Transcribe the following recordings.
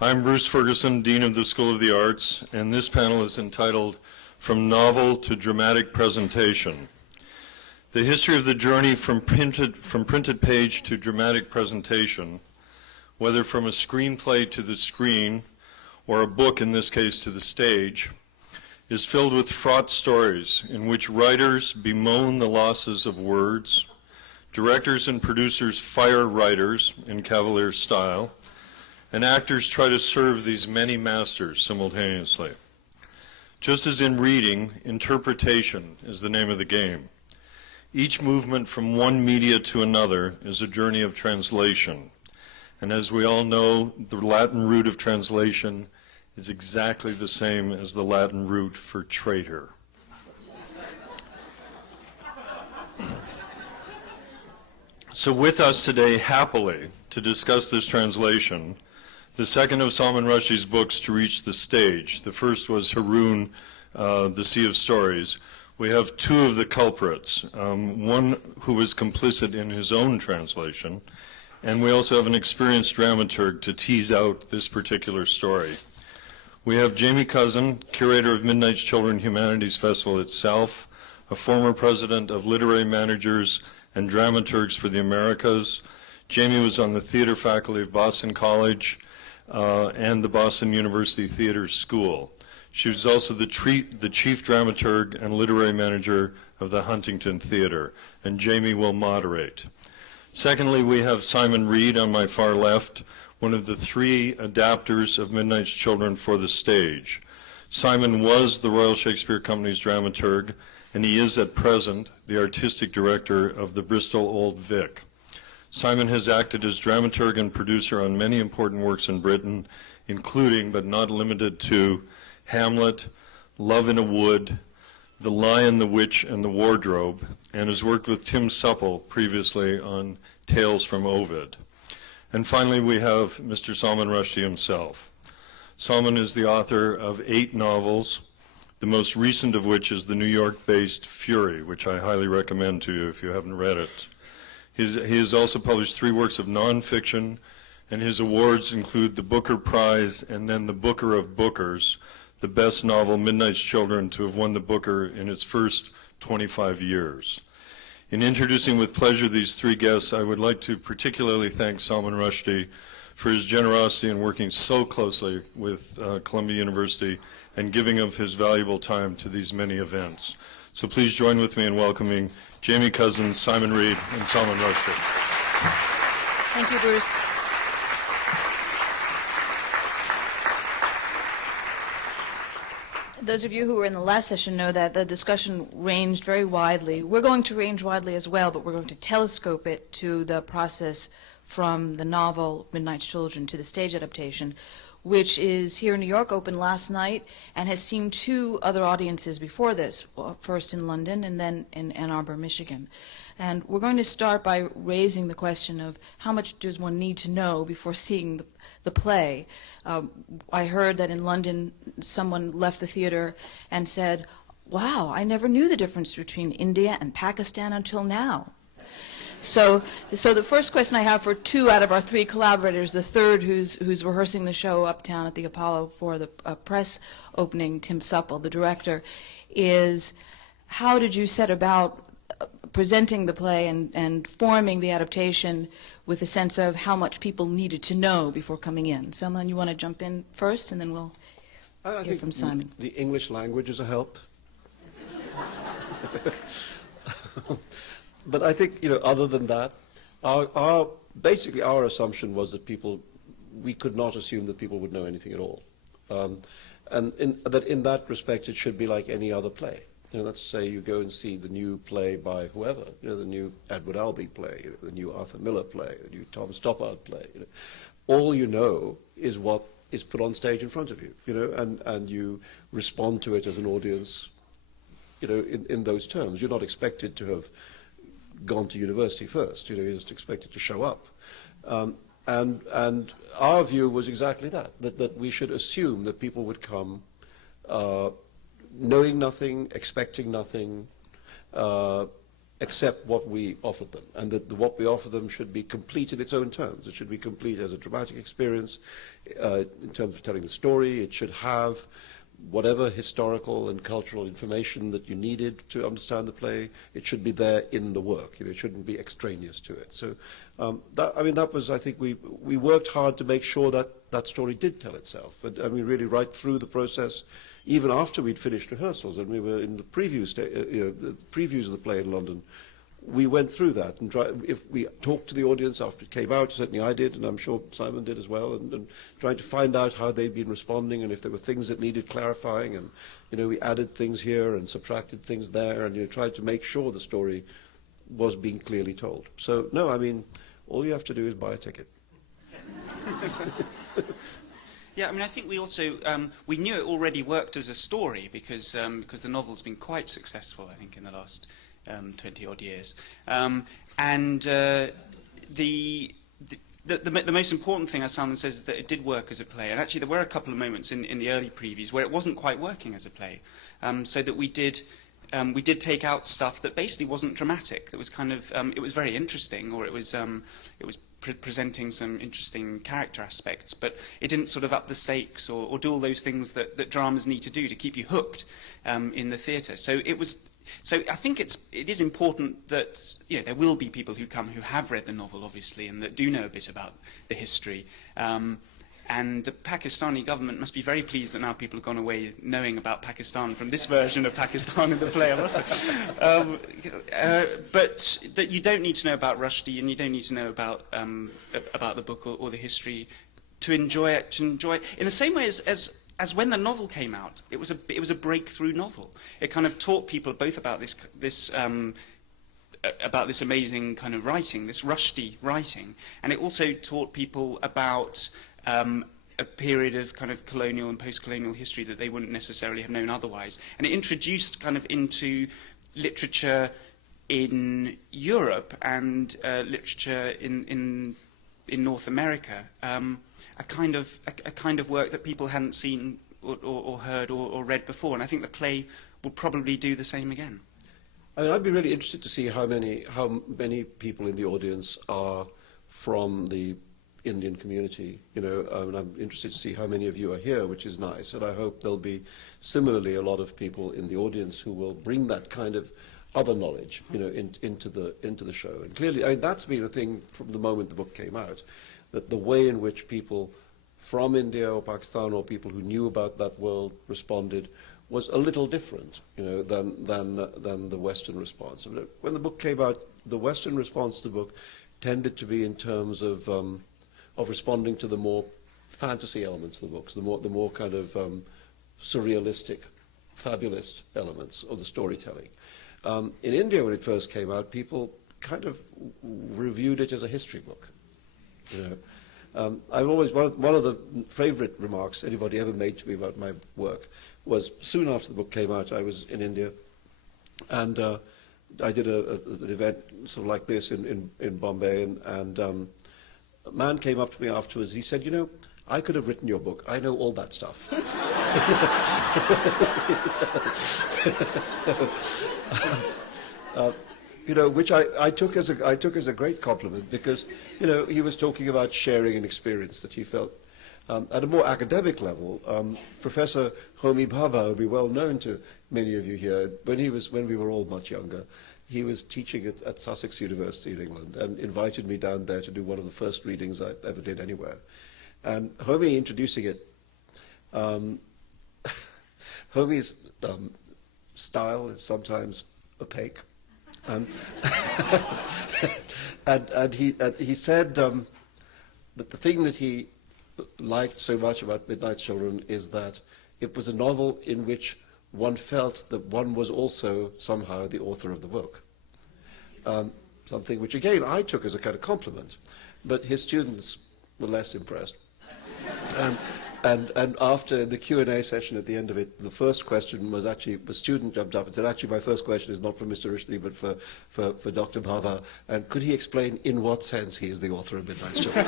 I'm Bruce Ferguson, Dean of the School of the Arts, and this panel is entitled From Novel to Dramatic Presentation. The history of the journey from printed page to dramatic presentation, whether from a screenplay to the screen, or a book, in this case, to the stage, is filled with fraught stories in which writers bemoan the losses of words, directors and producers fire writers in cavalier style, and actors try to serve these many masters simultaneously. Just as in reading, interpretation is the name of the game. Each movement from one media to another is a journey of translation. And as we all know, the Latin root of translation is exactly the same as the Latin root for traitor. So with us today, happily, to discuss this translation, the second of Salman Rushdie's books to reach the stage. The first was Haroun, The Sea of Stories. We have two of the culprits, one who was complicit in his own translation, and we also have an experienced dramaturg to tease out this particular story. We have Jayme Koszyn, curator of Midnight's Children Humanities Festival itself, a former president of Literary Managers and Dramaturgs for the Americas. Jayme was on the theater faculty of Boston College and the Boston University Theater School. She was also the chief dramaturg and literary manager of the Huntington Theater, and Jayme will moderate. Secondly, we have Simon Reade on my far left, one of the three adapters of Midnight's Children for the stage. Simon was the Royal Shakespeare Company's dramaturg, and he is at present the artistic director of the Bristol Old Vic. Simon has acted as dramaturg and producer on many important works in Britain, including, but not limited to, Hamlet, Love in a Wood, The Lion, the Witch, and the Wardrobe, and has worked with Tim Supple previously on Tales from Ovid. And finally, we have Mr. Salman Rushdie himself. Salman is the author of 8 novels, the most recent of which is the New York-based Fury, which I highly recommend to you if you haven't read it. He has also published 3 works of nonfiction, and his awards include the Booker Prize and then the Booker of Bookers, the best novel, Midnight's Children, to have won the Booker in its first 25 years. In introducing with pleasure these 3 guests, I would like to particularly thank Salman Rushdie for his generosity in working so closely with Columbia University and giving of his valuable time to these many events. So please join with me in welcoming Jayme Koszyn, Simon Reade, and Salman Rushdie. Thank you, Bruce. Those of you who were in the last session know that the discussion ranged very widely. We're going to range widely as well, but we're going to telescope it to the process from the novel Midnight's Children to the stage adaptation, which is here in New York, opened last night, and has seen 2 other audiences before this, first in London and then in Ann Arbor, Michigan. And we're going to start by raising the question of how much does one need to know before seeing the play. I heard that in London someone left the theater and said, wow, I never knew the difference between India and Pakistan until now. So the first question I have for 2 out of our 3 collaborators, the third who's rehearsing the show uptown at the Apollo for the press opening, Tim Supple, the director, is how did you set about presenting the play and forming the adaptation with a sense of how much people needed to know before coming in? Salman, you want to jump in first, and then we'll hear from Simon. The English language is a help. But I think, other than that, basically our assumption was that we could not assume that people would know anything at all. And in that respect, it should be like any other play. Let's say you go and see the new play by whoever, the new Edward Albee play, the new Arthur Miller play, the new Tom Stoppard play. All you know is what is put on stage in front of you, and you respond to it as an audience, in those terms. You're not expected to have gone to university first, you're just expected to show up. And our view was exactly that we should assume that people would come knowing nothing, expecting nothing, accept what we offered them, and that what we offer them should be complete in its own terms. It should be complete as a dramatic experience in terms of telling the story. It should have whatever historical and cultural information that you needed to understand the play. It should be there in the work. It shouldn't be extraneous to it. So, that was, I think, we worked hard to make sure that that story did tell itself. And really, right through the process, even after we'd finished rehearsals, and we were in the the previews of the play in London, we went through that and if we talked to the audience after it came out, certainly I did, and I'm sure Simon did as well, and trying to find out how they'd been responding and if there were things that needed clarifying, and we added things here and subtracted things there, and tried to make sure the story was being clearly told. So no, all you have to do is buy a ticket. Yeah, I think we also, we knew it already worked as a story because the novel's been quite successful, I think, in the last 20-odd years. The most important thing, as Salman says, is that it did work as a play. And actually, there were a couple of moments in the early previews where it wasn't quite working as a play. So that we did take out stuff that basically wasn't dramatic. That was kind of, it was very interesting, or it was presenting some interesting character aspects, but it didn't sort of up the stakes or do all those things that dramas need to do to keep you hooked in the theatre. So I think it is important that there will be people who come who have read the novel, obviously, and that do know a bit about the history. And the Pakistani government must be very pleased that now people have gone away knowing about Pakistan from this version of Pakistan in the play. But that you don't need to know about Rushdie, and you don't need to know about the book or the history to enjoy it. In the same way as when the novel came out, it was a breakthrough novel. It kind of taught people both about this amazing kind of writing, this Rushdie writing, and it also taught people about a period of kind of colonial and post-colonial history that they wouldn't necessarily have known otherwise. And it introduced kind of into literature in Europe and literature in North America a kind of work that people hadn't seen or heard or read before. And I think the play will probably do the same again. I'd be really interested to see how many people in the audience are from the Indian community, and I'm interested to see how many of you are here, which is nice, and I hope there'll be similarly a lot of people in the audience who will bring that kind of other knowledge, into the show. And clearly, that's been a thing from the moment the book came out, that the way in which people from India or Pakistan or people who knew about that world responded was a little different, than the Western response. When the book came out, the Western response to the book tended to be in terms of responding to the more fantasy elements of the books, the more kind of surrealistic, fabulous elements of the storytelling. In India, when it first came out, people kind of reviewed it as a history book. I've always one of the favourite remarks anybody ever made to me about my work was soon after the book came out, I was in India, and I did an event sort of like this in Bombay, and a man came up to me afterwards. He said, I could have written your book. I know all that stuff. Which I took as a great compliment, because he was talking about sharing an experience that he felt. At a more academic level, Professor Homi Bhabha will be well known to many of you here. When we were all much younger, he was teaching at Sussex University in England and invited me down there to do one of the first readings I ever did anywhere. And Homi introducing it, Homi's style is sometimes opaque. And he said that the thing that he liked so much about Midnight Children is that it was a novel in which one felt that one was also somehow the author of the book. Something which, again, I took as a kind of compliment, but his students were less impressed. And after the Q&A session at the end of it, the first question was actually, the student jumped up and said, actually, my first question is not for Mr. Rushdie, but for Dr. Bhabha, and could he explain in what sense he is the author of Midnight Children?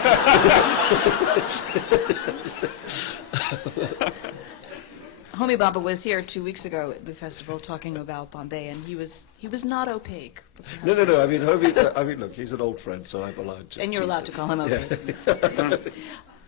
Homi Baba was here 2 weeks ago at the festival talking about Bombay, and he was not opaque. No. I mean, look, he's an old friend, so I'm allowed to. And you're allowed to call him opaque.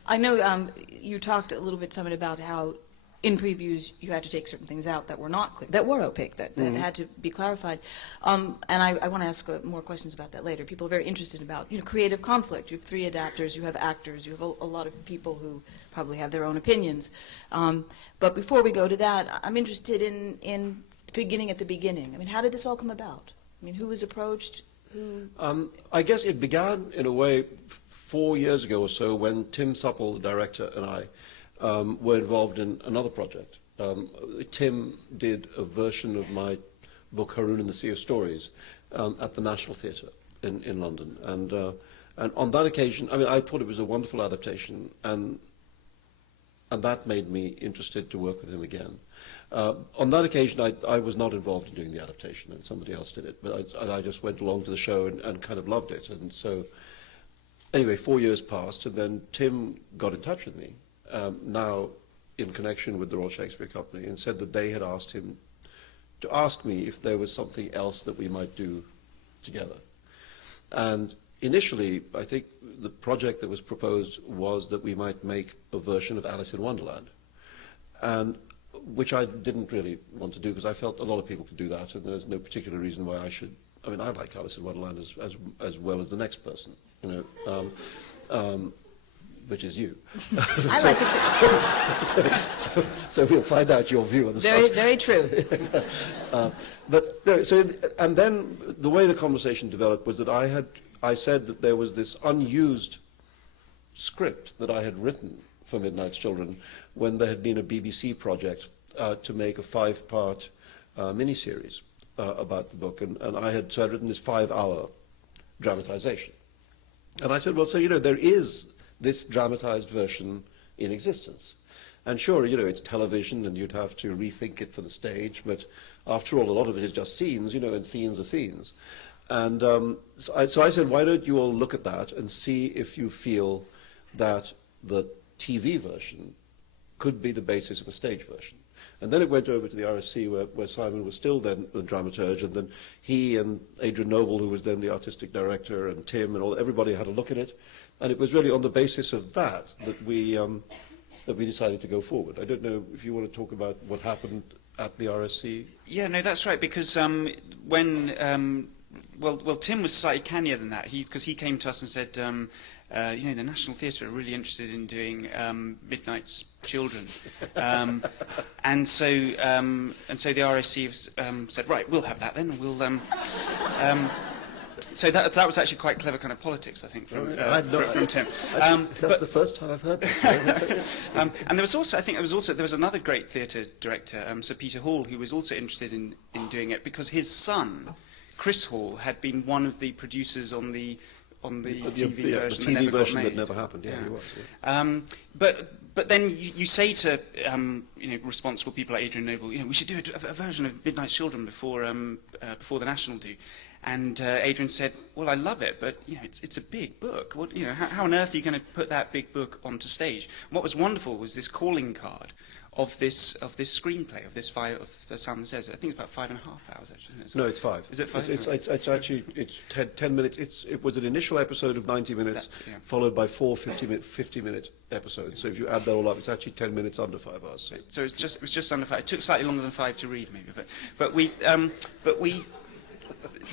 I know you talked a little bit, Simon, about how in previews you had to take certain things out that were not clear, that were opaque, that had to be clarified. And I want to ask more questions about that later. People are very interested about creative conflict. You have 3 adapters, you have actors, you have a lot of people who probably have their own opinions. But before we go to that, I'm interested in beginning at the beginning. I mean, how did this all come about? I mean, who was approached? I guess it began in a way 4 years ago or so when Tim Supple, the director, and I were involved in another project. Tim did a version of my book Haroun and the Sea of Stories at the National Theatre in London, and on that occasion, I mean, I thought it was a wonderful adaptation, and that made me interested to work with him again. On that occasion, I was not involved in doing the adaptation, and somebody else did it, but I just went along to the show and kind of loved it, and so anyway, 4 years passed, and then Tim got in touch with me. Now in connection with the Royal Shakespeare Company, and said that they had asked him to ask me if there was something else that we might do together. And initially, I think the project that was proposed was that we might make a version of Alice in Wonderland, and which I didn't really want to do because I felt a lot of people could do that, and there's no particular reason why I should. I mean, I like Alice in Wonderland as well as the next person, which is you. I like it. So we'll find out your view on the subject. Very true. But no, and then the way the conversation developed was that I said that there was this unused script that I had written for Midnight's Children when there had been a BBC project to make a 5-part miniseries about the book, and I'd written this 5-hour dramatization. And I said, well, so there is this dramatized version in existence. And sure, it's television and you'd have to rethink it for the stage, but after all, a lot of it is just scenes, and scenes are scenes. And so I said, why don't you all look at that and see if you feel that the TV version could be the basis of a stage version. And then it went over to the RSC where Simon was still then the dramaturge, and then he and Adrian Noble, who was then the artistic director, and Tim and everybody had a look at it. And it was really on the basis of that we decided to go forward. I don't know if you want to talk about what happened at the RSC. Yeah, no, that's right, because when Tim was slightly cannier than that, because he came to us and said, the National Theatre are really interested in doing Midnight's Children, and so the RSC said, right, we'll have that then, and we'll. So that was actually quite clever kind of politics, I think, from Tim. That's the first time I've heard that. And there was also, there was another great theatre director, Sir Peter Hall, who was also interested in doing it because his son, Chris Hall, had been one of the producers on the TV version, the TV version that that never happened. Yeah, he was. Yeah. But then you say to responsible people like Adrian Noble, we should do a version of Midnight's Children before the National do. And Adrian said, well, I love it, but it's a big book. What, how on earth are you going to put that big book onto stage? And what was wonderful was this calling card of this screenplay, of as Salman says, I think it's about 5.5 hours actually. Isn't it? No, it's 5. Is it 5? It's actually 10 minutes. It was an initial episode of 90 minutes, followed by 4 50-minute episodes. So if you add that all up, it's actually 10 minutes under 5 hours. So it was just under 5. It took slightly longer than 5 to read, maybe,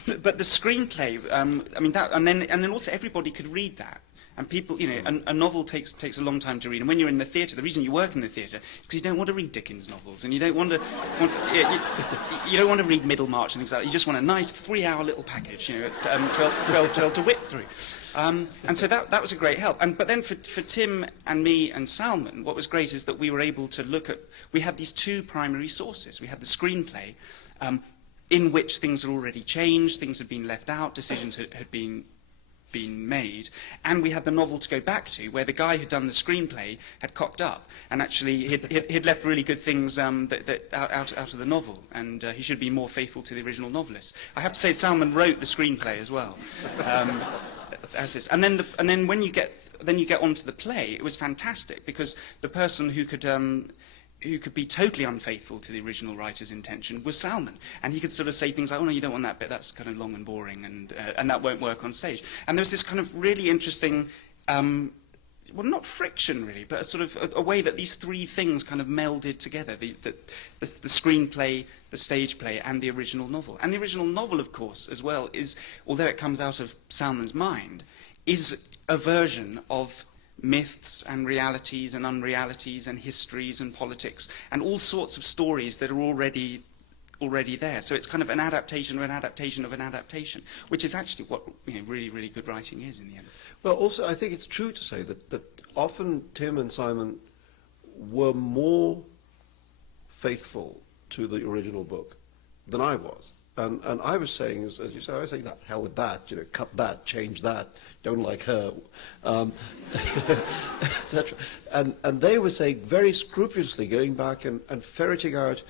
but the screenplay, and then also everybody could read that. And people, a novel takes a long time to read. And when you're in the theatre, the reason you work in the theatre is because you don't want to read Dickens novels, and you don't want to, you don't want to read Middlemarch and things like that. You just want a nice 3-hour little package, at 12 to whip through. And so that was a great help. But then for Tim and me and Salman, what was great is that we were able to we had these 2 primary sources. We had the screenplay, in which things had already changed, things had been left out, decisions had been made, and we had the novel to go back to, where the guy who'd done the screenplay had cocked up, and actually he'd left really good things out of the novel, and he should be more faithful to the original novelist. I have to say, Salman wrote the screenplay as well, as this, and then when you get onto the play, it was fantastic because the person who could could be totally unfaithful to the original writer's intention was Salman. And he could sort of say things like, oh, no, you don't want that bit, that's kind of long and boring, and that won't work on stage. And there was this kind of really interesting, well, not friction, really, but a sort of a way that these three things kind of melded together, the screenplay, the stage play, and the original novel. And the original novel, of course, as well, is, although it comes out of Salman's mind, is a version of myths and realities and unrealities and histories and politics and all sorts of stories that are already there. So it's kind of an adaptation of an adaptation of an adaptation, which is actually what really, really good writing is in the end. Well, also, I think it's true to say that often Tim and Simon were more faithful to the original book than I was. And I was saying, as you say, I was saying, that hell with that, cut that, change that, don't like her, etc. And they were saying very scrupulously, going back and ferreting out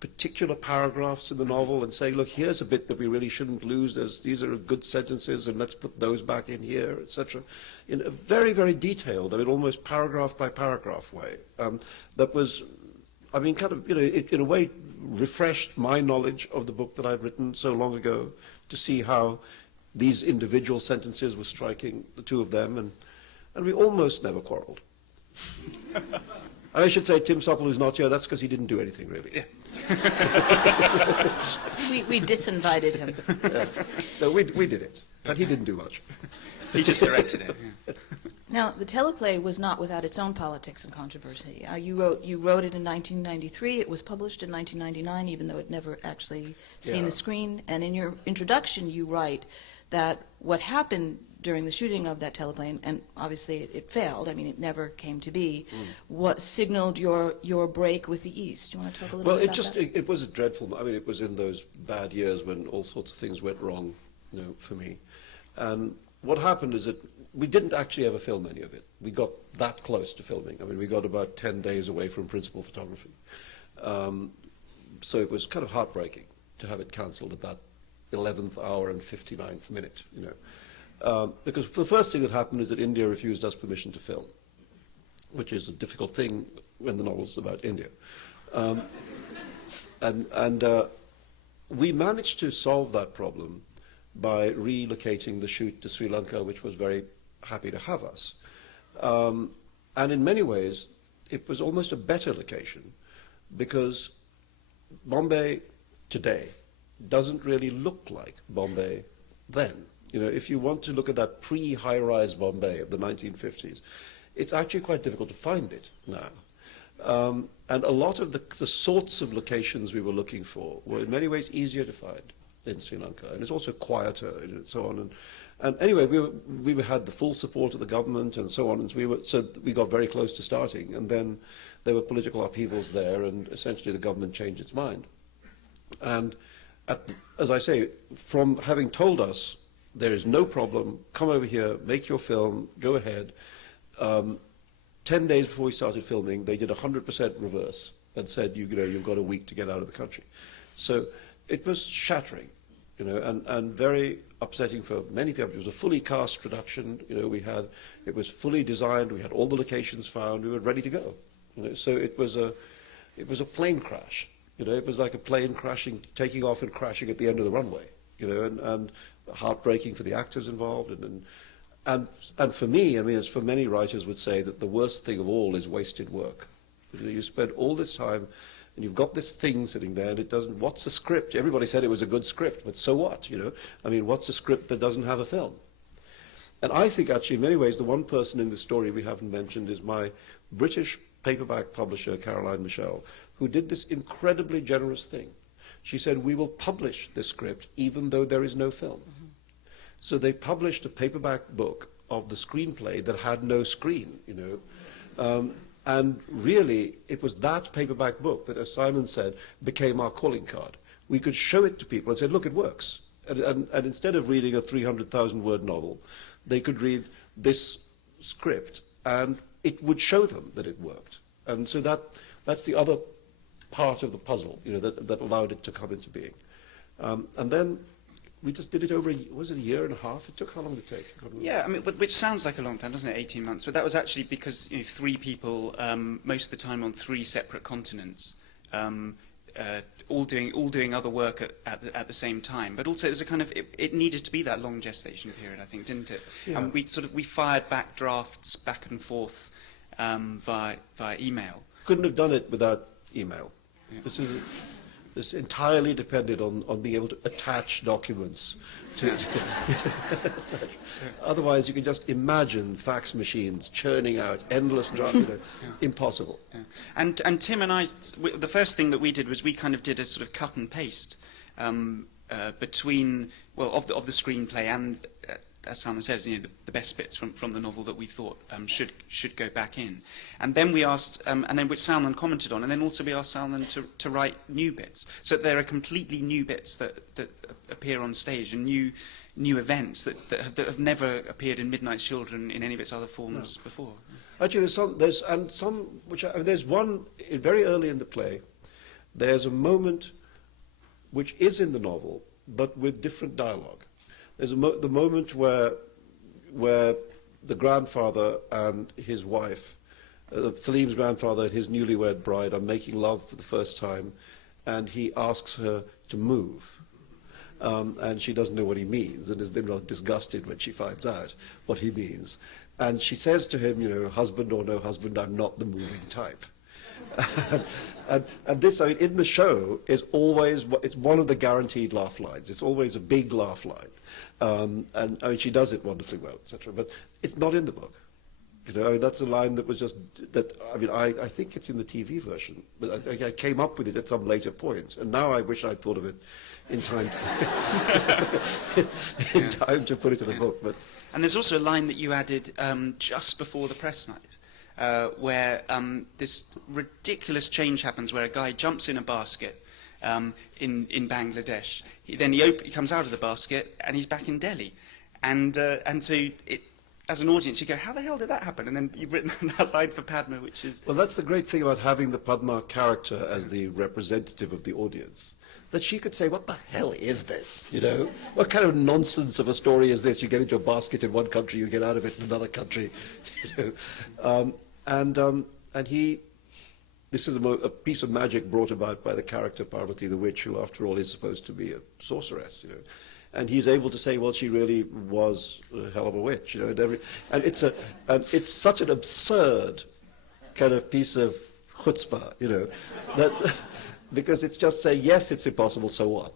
particular paragraphs in the novel and saying, look, here's a bit that we really shouldn't lose. These are good sentences, and let's put those back in here, etc. In a very, very detailed, I mean, almost paragraph by paragraph way. That was, I mean, kind of, it, in a way, refreshed my knowledge of the book that I'd written so long ago, to see how these individual sentences were striking, the two of them, and we almost never quarreled. I should say Tim Supple, who's not here, that's because he didn't do anything, really. Yeah. We disinvited him. Yeah. No, we did it, but he didn't do much. He just directed it. Yeah. Now, the teleplay was not without its own politics and controversy. You wrote it in 1993. It was published in 1999, even though it never actually seen the screen. And in your introduction, you write that what happened during the shooting of that teleplay, and obviously it failed, I mean, it never came to be, what signaled your break with the East. Do you want to talk a little bit about that? It was a dreadful, I mean, it was in those bad years when all sorts of things went wrong, for me. And what happened is that we didn't actually ever film any of it. We got that close to filming. I mean, we got about 10 days away from principal photography. So it was kind of heartbreaking to have it cancelled at that 11th hour and 59th minute, because the first thing that happened is that India refused us permission to film, which is a difficult thing when the novel's about India. And we managed to solve that problem by relocating the shoot to Sri Lanka, which was very happy to have us. And in many ways, it was almost a better location, because Bombay today doesn't really look like Bombay then. If you want to look at that pre-high-rise Bombay of the 1950s, it's actually quite difficult to find it now. And a lot of the sorts of locations we were looking for were in many ways easier to find in Sri Lanka, and it's also quieter and so on. And anyway, we had the full support of the government and so on, and so we got very close to starting. And then there were political upheavals there, and essentially the government changed its mind. And as I say, from having told us there is no problem, come over here, make your film, go ahead. 10 days before we started filming, they did 100% reverse and said, you've got a week to get out of the country. So it was shattering, and very upsetting for many people. It was a fully cast production. It was fully designed. We had all the locations found. We were ready to go. So it was a plane crash. It was like a plane taking off and crashing at the end of the runway. And heartbreaking for the actors involved, and for me, I mean, as for many writers would say, that the worst thing of all is wasted work. You spend all this time, and you've got this thing sitting there, and it doesn't. What's a script? Everybody said it was a good script, but so what? I mean, what's a script that doesn't have a film? And I think, actually, in many ways, the one person in the story we haven't mentioned is my British paperback publisher, Caroline Michelle, who did this incredibly generous thing. She said, we will publish this script even though there is no film. Mm-hmm. So they published a paperback book of the screenplay that had no screen, and really it was that paperback book that, as Simon said, became our calling card. We could show it to people and say, look, it works. And instead of reading a 300,000-word novel, they could read this script, and it would show them that it worked. And so that's the other part of the puzzle, that allowed it to come into being. And then we just did it over, was it a year and a half? It took how long did it take? I can't remember. Yeah, I mean, which sounds like a long time, doesn't it, 18 months? But that was actually because 3 people, most of the time on 3 separate continents, all doing other work at the same time. But also, it was a kind of it needed to be that long gestation period, I think, didn't it? Yeah. And we fired back drafts back and forth via email. Couldn't have done it without email. Yeah. This entirely depended on being able to attach documents to. Otherwise, you can just imagine fax machines churning out endless drafts. Impossible. Yeah. And Tim and I, the first thing that we did was we kind of did a sort of cut and paste between of the screenplay and. As Salman says, the best bits from the novel that we thought should go back in, and then we asked, and then which Salman commented on, and then also we asked Salman to write new bits. So there are completely new bits that appear on stage and new events that have never appeared in Midnight Children in any of its other forms before. Actually, there's one very early in the play. There's a moment which is in the novel, but with different dialogue. There's the moment where the grandfather and his wife, Salim's grandfather and his newlywed bride, are making love for the first time, and he asks her to move. And she doesn't know what he means, and is then disgusted when she finds out what he means. And she says to him, husband or no husband, I'm not the moving type. and this, in the show, it's one of the guaranteed laugh lines. It's always a big laugh line. And she does it wonderfully well, etc. But it's not in the book. That's a line that was just I think it's in the TV version, but I came up with it at some later point, and now I wish I'd thought of it in time to put it to the book. But and there's also a line that you added just before the press night, where this ridiculous change happens, where a guy jumps in a basket. In Bangladesh, he comes out of the basket and he's back in Delhi, and so as an audience you go, how the hell did that happen? And then you've written that line for Padma, which is that's the great thing about having the Padma character as the representative of the audience, that she could say, what the hell is this? What kind of nonsense of a story is this? You get into a basket in one country, you get out of it in another country, and he. This is a piece of magic brought about by the character Parvati the witch, who, after all, is supposed to be a sorceress, And he's able to say, well, she really was a hell of a witch, and it's such an absurd kind of piece of chutzpah, that because it's just saying, yes, it's impossible, so what,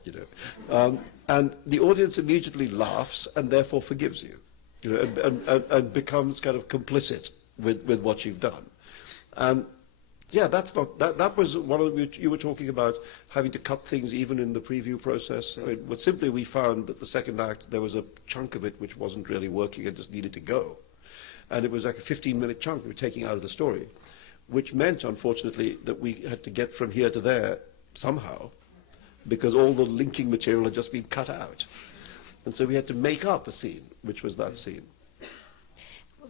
and the audience immediately laughs and therefore forgives you, and becomes kind of complicit with what you've done. Yeah, that was one of the, you were talking about having to cut things even in the preview process. Simply we found that the second act, there was a chunk of it which wasn't really working and just needed to go. And it was like a 15-minute chunk we were taking out of the story, which meant, unfortunately, that we had to get from here to there somehow, because all the linking material had just been cut out. And so we had to make up a scene, which was that scene.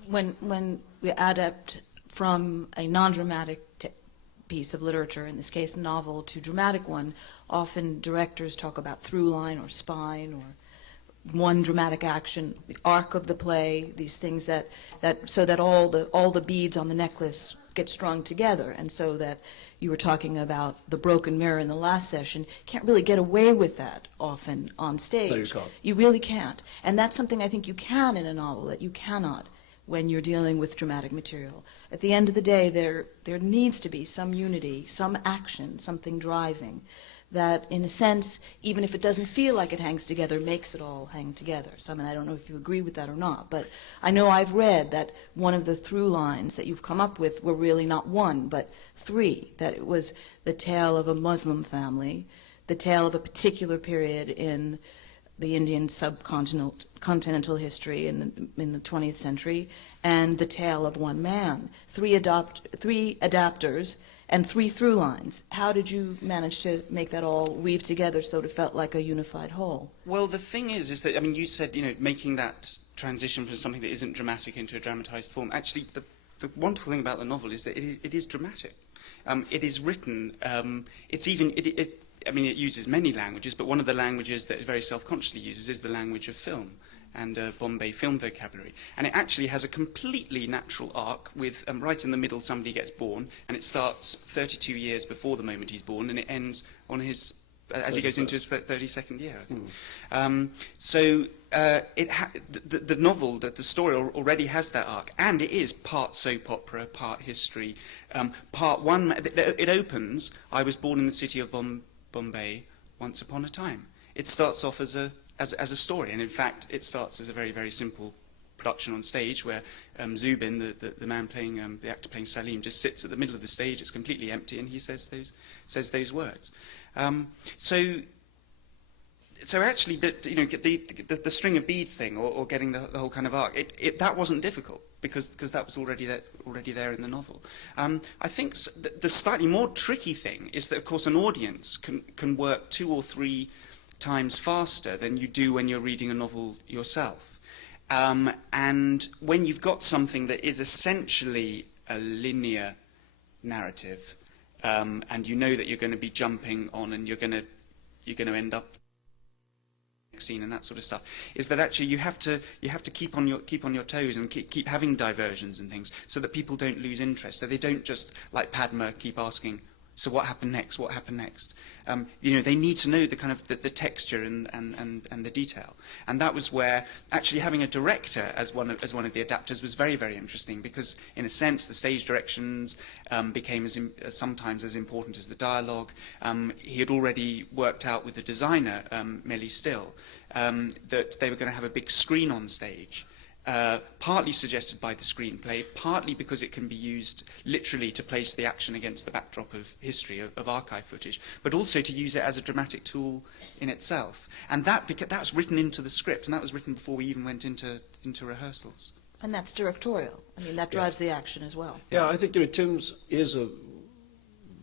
When we adapt from a non-dramatic piece of literature, in this case a novel, to dramatic one, often directors talk about through line or spine or one dramatic action, the arc of the play, these things that so that all the beads on the necklace get strung together, and so that you were talking about the broken mirror in the last session, can't really get away with that often on stage. No, you can't. You really can't. And that's something I think you can in a novel that you cannot when you're dealing with dramatic material. At the end of the day, there needs to be some unity, some action, something driving, that in a sense, even if it doesn't feel like it hangs together, makes it all hang together. Salman, I don't know if you agree with that or not, but I know I've read that one of the through lines that you've come up with were really not one, but 3, that it was the tale of a Muslim family, the tale of a particular period in the Indian subcontinental history in the 20th century, and the tale of one man. 3 adapters and 3 through lines. How did you manage to make that all weave together so it felt like a unified whole? Well, the thing is that, you said, making that transition from something that isn't dramatic into a dramatized form. Actually, the wonderful thing about the novel is that it is dramatic. It is written. I mean, it uses many languages, but one of the languages that it very self-consciously uses is the language of film and Bombay film vocabulary. And it actually has a completely natural arc with, right in the middle, somebody gets born, and it starts 32 years before the moment he's born, and it ends on his, as he goes into his 32nd year, I think. The novel, the story already has that arc, and it is part soap opera, part history. Part one, it opens, I was born in the city of Bombay once upon a time. It starts off as a story, and in fact, it starts as a very, very simple production on stage where Zubin, the man playing, the actor playing Salim, just sits at the middle of the stage. It's completely empty, and he says those words. So actually, the string of beads thing, or getting the whole kind of arc, that wasn't difficult because that was already there in the novel. I think the slightly more tricky thing is that, of course, an audience can work 2 or 3 times faster than you do when you're reading a novel yourself. And when you've got something that is essentially a linear narrative, and you know that you're going to be jumping on and you're going to end up scene and that sort of stuff, is that actually you have to keep on your toes and keep having diversions and things so that people don't lose interest, so they don't just, like Padma, keep asking, so what happened next? What happened next? They need to know the kind of the texture and the detail. And that was where actually having a director as one of the adapters was very, very interesting, because in a sense the stage directions became sometimes as important as the dialogue. He had already worked out with the designer, Melly Still, that they were going to have a big screen on stage. Partly suggested by the screenplay, partly because it can be used literally to place the action against the backdrop of history, of archive footage, but also to use it as a dramatic tool in itself. And that was written into the script, and that was written before we even went into rehearsals. And that's directorial. I mean, that drives the action as well. Yeah, I think Tim's is a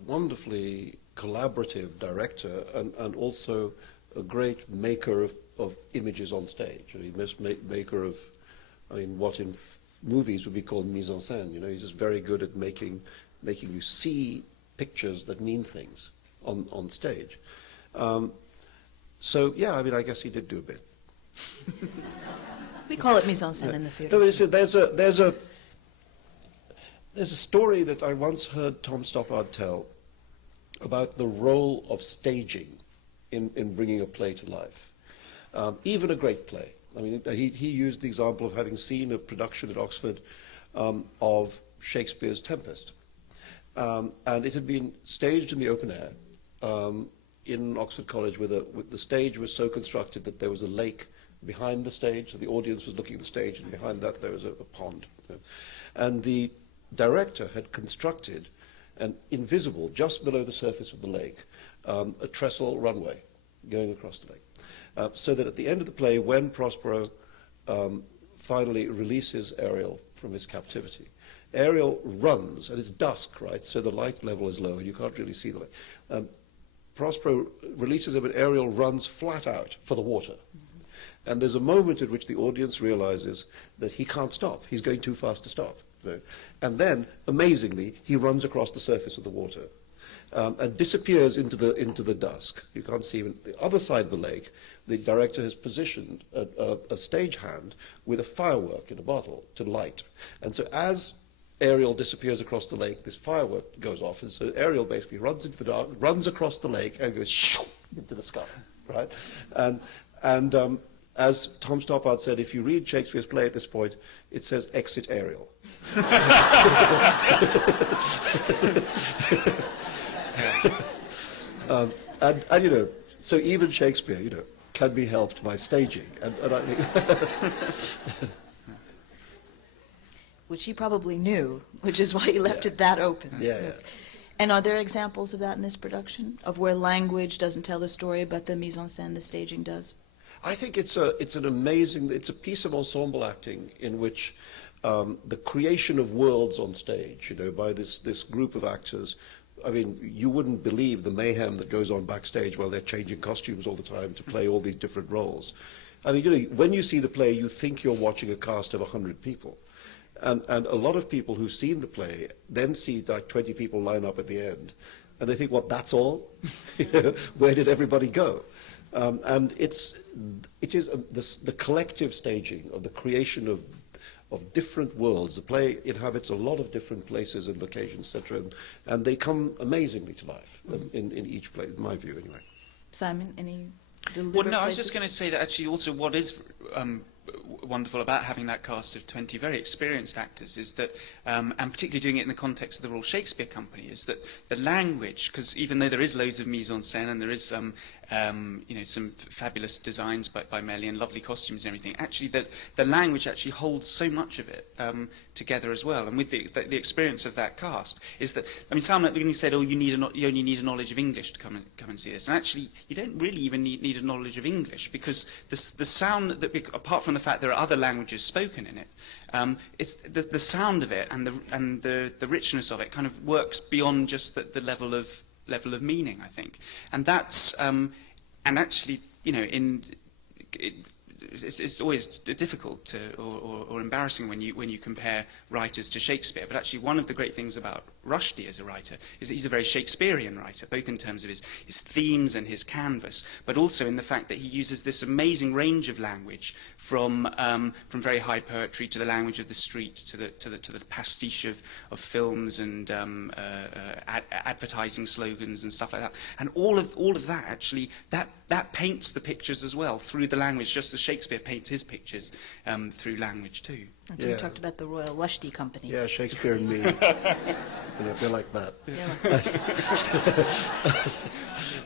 wonderfully collaborative director and also a great maker of images on stage. He's maker of, what in movies would be called mise en scène. He's just very good at making you see pictures that mean things on stage. So yeah, I guess he did do a bit. We call it mise en scène in the theatre. No, but there's a story that I once heard Tom Stoppard tell about the role of staging in bringing a play to life, even a great play. He used the example of having seen a production at Oxford of Shakespeare's Tempest. And it had been staged in the open air in Oxford College, where the stage was so constructed that there was a lake behind the stage, so the audience was looking at the stage, and behind that there was a pond. And the director had constructed an invisible, just below the surface of the lake, a trestle runway going across the lake. So that at the end of the play, when Prospero finally releases Ariel from his captivity, Ariel runs, and it's dusk, right? So the light level is low, and you can't really see the light. Prospero releases him, and Ariel runs flat out for the water. And there's a moment at which the audience realizes that he can't stop. He's going too fast to stop. And then, amazingly, he runs across the surface of the water. And disappears into the dusk. You can't see him. On the other side of the lake, the director has positioned a stagehand with a firework in a bottle to light. And so as Ariel disappears across the lake, this firework goes off, and so Ariel basically runs into the dark, runs across the lake, and goes shoo, into the sky, right? And as Tom Stoppard said, if you read Shakespeare's play at this point, it says exit Ariel. And so even Shakespeare, can be helped by staging, and I think Which he probably knew, which is why he left it that open. Yeah. Yes. And are there examples of that in this production, of where language doesn't tell the story, but the mise en scène, the staging, does? I think it's a piece of ensemble acting in which the creation of worlds on stage, by this group of actors. You wouldn't believe the mayhem that goes on backstage while they're changing costumes all the time to play all these different roles. When you see the play, you think you're watching a cast of 100 people. And a lot of people who've seen the play then see like 20 people line up at the end. and they think, "What? That's all? You know, where did everybody go?" And it is the collective staging of the creation of different worlds. The play inhabits a lot of different places and locations, etc., and they come amazingly to life in each play, in my view, anyway. Simon, any deliberate Well, no, I was places? just going to say that actually also what is wonderful about having that cast of 20 very experienced actors is that, and particularly doing it in the context of the Royal Shakespeare Company, is that the language, because even though there is loads of mise en scène and there is some fabulous designs by Melly and lovely costumes and everything, actually the language actually holds so much of it together as well. And with the experience of that cast is that, I mean, Salman, when you said, oh, you only need a knowledge of English to come and see this, and actually you don't really even need a knowledge of English, because the sound, that apart from the fact there are other languages spoken in it, it's the sound of it and the richness of it kind of works beyond just the level of meaning, I think. And that's and actually, you know, it's always difficult to, or embarrassing when you compare writers to Shakespeare. But actually, one of the great things about Rushdie as a writer is that he's a very Shakespearean writer, both in terms of his themes and his canvas, but also in the fact that he uses this amazing range of language from very high poetry to the language of the street to the pastiche of films and advertising slogans and stuff like that. And all of that actually that paints the pictures as well through the language, just as Shakespeare paints his pictures through language too. And so we talked about the Royal Rushdie Company. Yeah, Shakespeare and me. You know, they're like that.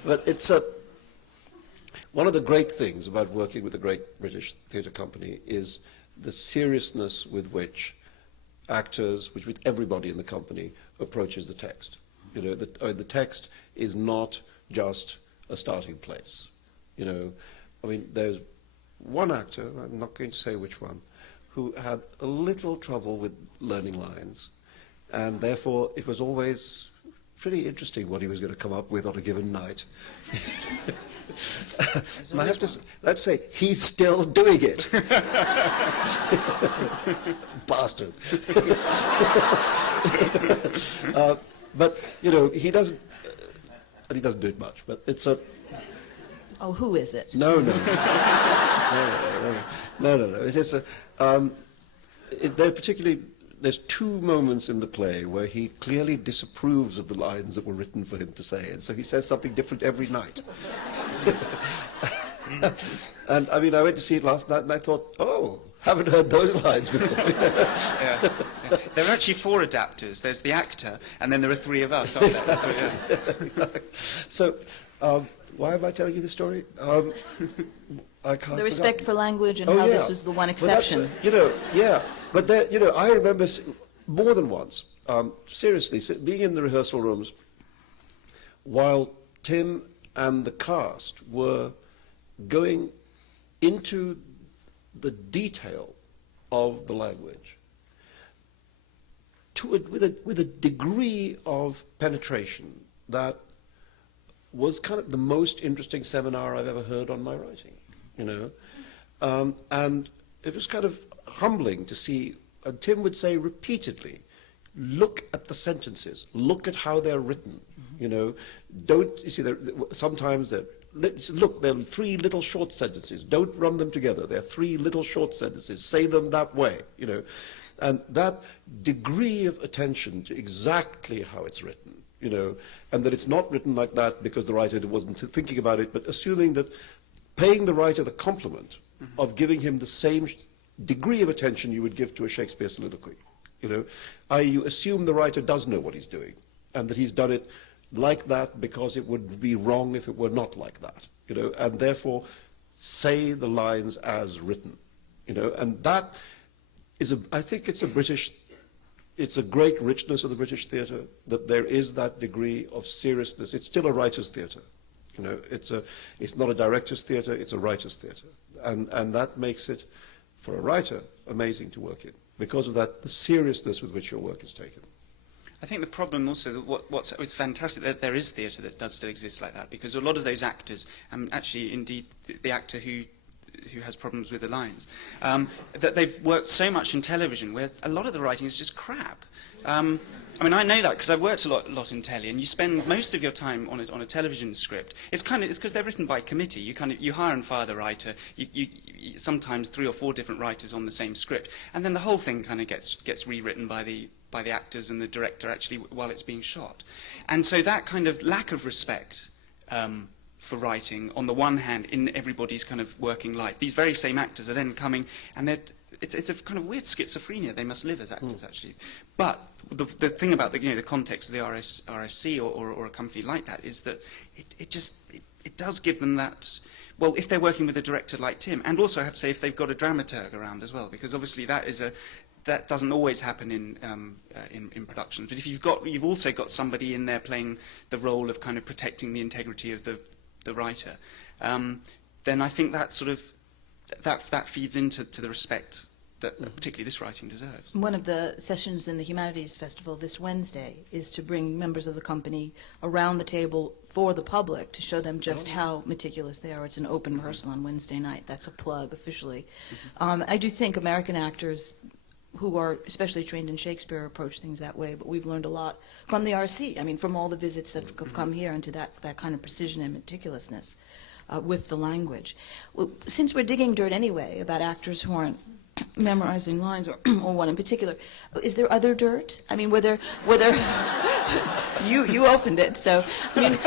But it's one of the great things about working with the Great British Theatre Company is the seriousness with which actors, with everybody in the company, approaches the text. You know, the text is not just a starting place. You know, I mean, there's one actor, I'm not going to say which one, who had a little trouble with learning lines, and therefore it was always pretty interesting what he was going to come up with on a given night. And I have to say, he's still doing it. Bastard. But, you know, he doesn't do it much, but it's a... Oh, who is it? No. It's there's two moments in the play where he clearly disapproves of the lines that were written for him to say, and so he says something different every night. And I mean, I went to see it last night, and I thought, oh, haven't heard those lines before. Yeah. There are actually 4 adapters. There's the actor, and then there are 3 of us. Aren't there? So, yeah. Exactly. So, why am I telling you this story? I can't. The respect for language and Oh, how yeah. this is the one But that's, exception. you know, yeah. But there, you know, I remember more than once, seriously, being in the rehearsal rooms while Tim and the cast were going into the detail of the language with a degree of penetration that was kind of the most interesting seminar I've ever heard on my writing, you know. And it was kind of humbling to see, and Tim would say repeatedly, look at the sentences, look at how they're written, you know. Don't, you see, sometimes look, there are 3 little short sentences, don't run them together, they're 3 little short sentences, say them that way, you know. And that degree of attention to exactly how it's written, you know, and that it's not written like that because the writer wasn't thinking about it, but assuming that, paying the writer the compliment of giving him the same degree of attention you would give to a Shakespeare soliloquy, you know, i.e. you assume the writer does know what he's doing, and that he's done it like that because it would be wrong if it were not like that, you know, and therefore say the lines as written, you know, and that is I think it's a great richness of the British theatre that there is that degree of seriousness. It's still a writer's theatre, you know. It's not a director's theatre. It's a writer's theatre, and that makes it, for a writer, amazing to work in because of that, the seriousness with which your work is taken. I think the problem also, it's fantastic that there is theatre that does still exist like that, because a lot of those actors, and actually indeed the actor who who has problems with the lines, that they've worked so much in television, where a lot of the writing is just crap. I mean, I know that because I've worked a lot in telly, and you spend most of your time on a television script. It's because they're written by committee. You hire and fire the writer. You sometimes 3 or 4 different writers on the same script, and then the whole thing kind of gets rewritten by the actors and the director actually while it's being shot. And so that kind of lack of respect for writing, on the one hand, in everybody's kind of working life. These very same actors are then coming, and it's a kind of weird schizophrenia. They must live as actors, actually. But the thing about the context of the RSC or a company like that is that it does give them that. Well, if they're working with a director like Tim, and also I have to say if they've got a dramaturg around as well, because obviously that doesn't always happen in productions. But if you've also got somebody in there playing the role of kind of protecting the integrity of the writer, then I think that sort of that feeds into the respect that particularly this writing deserves. One of the sessions in the Humanities Festival this Wednesday is to bring members of the company around the table for the public to show them just how meticulous they are. It's an open rehearsal on Wednesday night. That's a plug officially. I do think American actors who are especially trained in Shakespeare approach things that way, but we've learned a lot from the RC. I mean, from all the visits that have come here into that kind of precision and meticulousness with the language. Well, since we're digging dirt anyway about actors who aren't memorizing lines or one in particular, is there other dirt? I mean, whether you opened it, so I mean,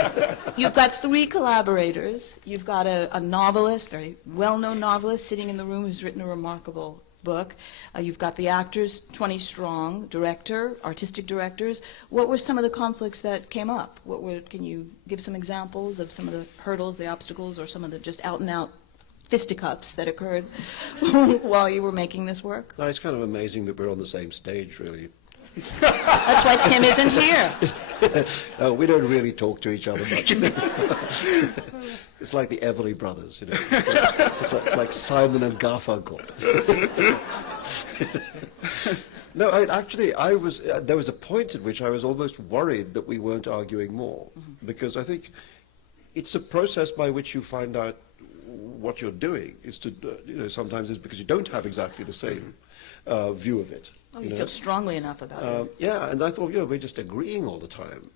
you've got 3 collaborators. You've got a novelist, very well-known novelist, sitting in the room who's written a remarkable book. You've got the actors, 20 strong, director, artistic directors. What were some of the conflicts that came up? Can you give some examples of some of the hurdles, the obstacles, or some of the just out-and-out fisticuffs that occurred while you were making this work? No, it's kind of amazing that we're on the same stage, really. That's why Tim isn't here. We don't really talk to each other much. It's like the Everly Brothers, you know. It's like Simon and Garfunkel. No, there was a point at which I was almost worried that we weren't arguing more, because I think it's a process by which you find out what you're doing. Is to, sometimes it's because you don't have exactly the same view of it. Oh, you feel strongly enough about it. Yeah, and I thought, we're just agreeing all the time.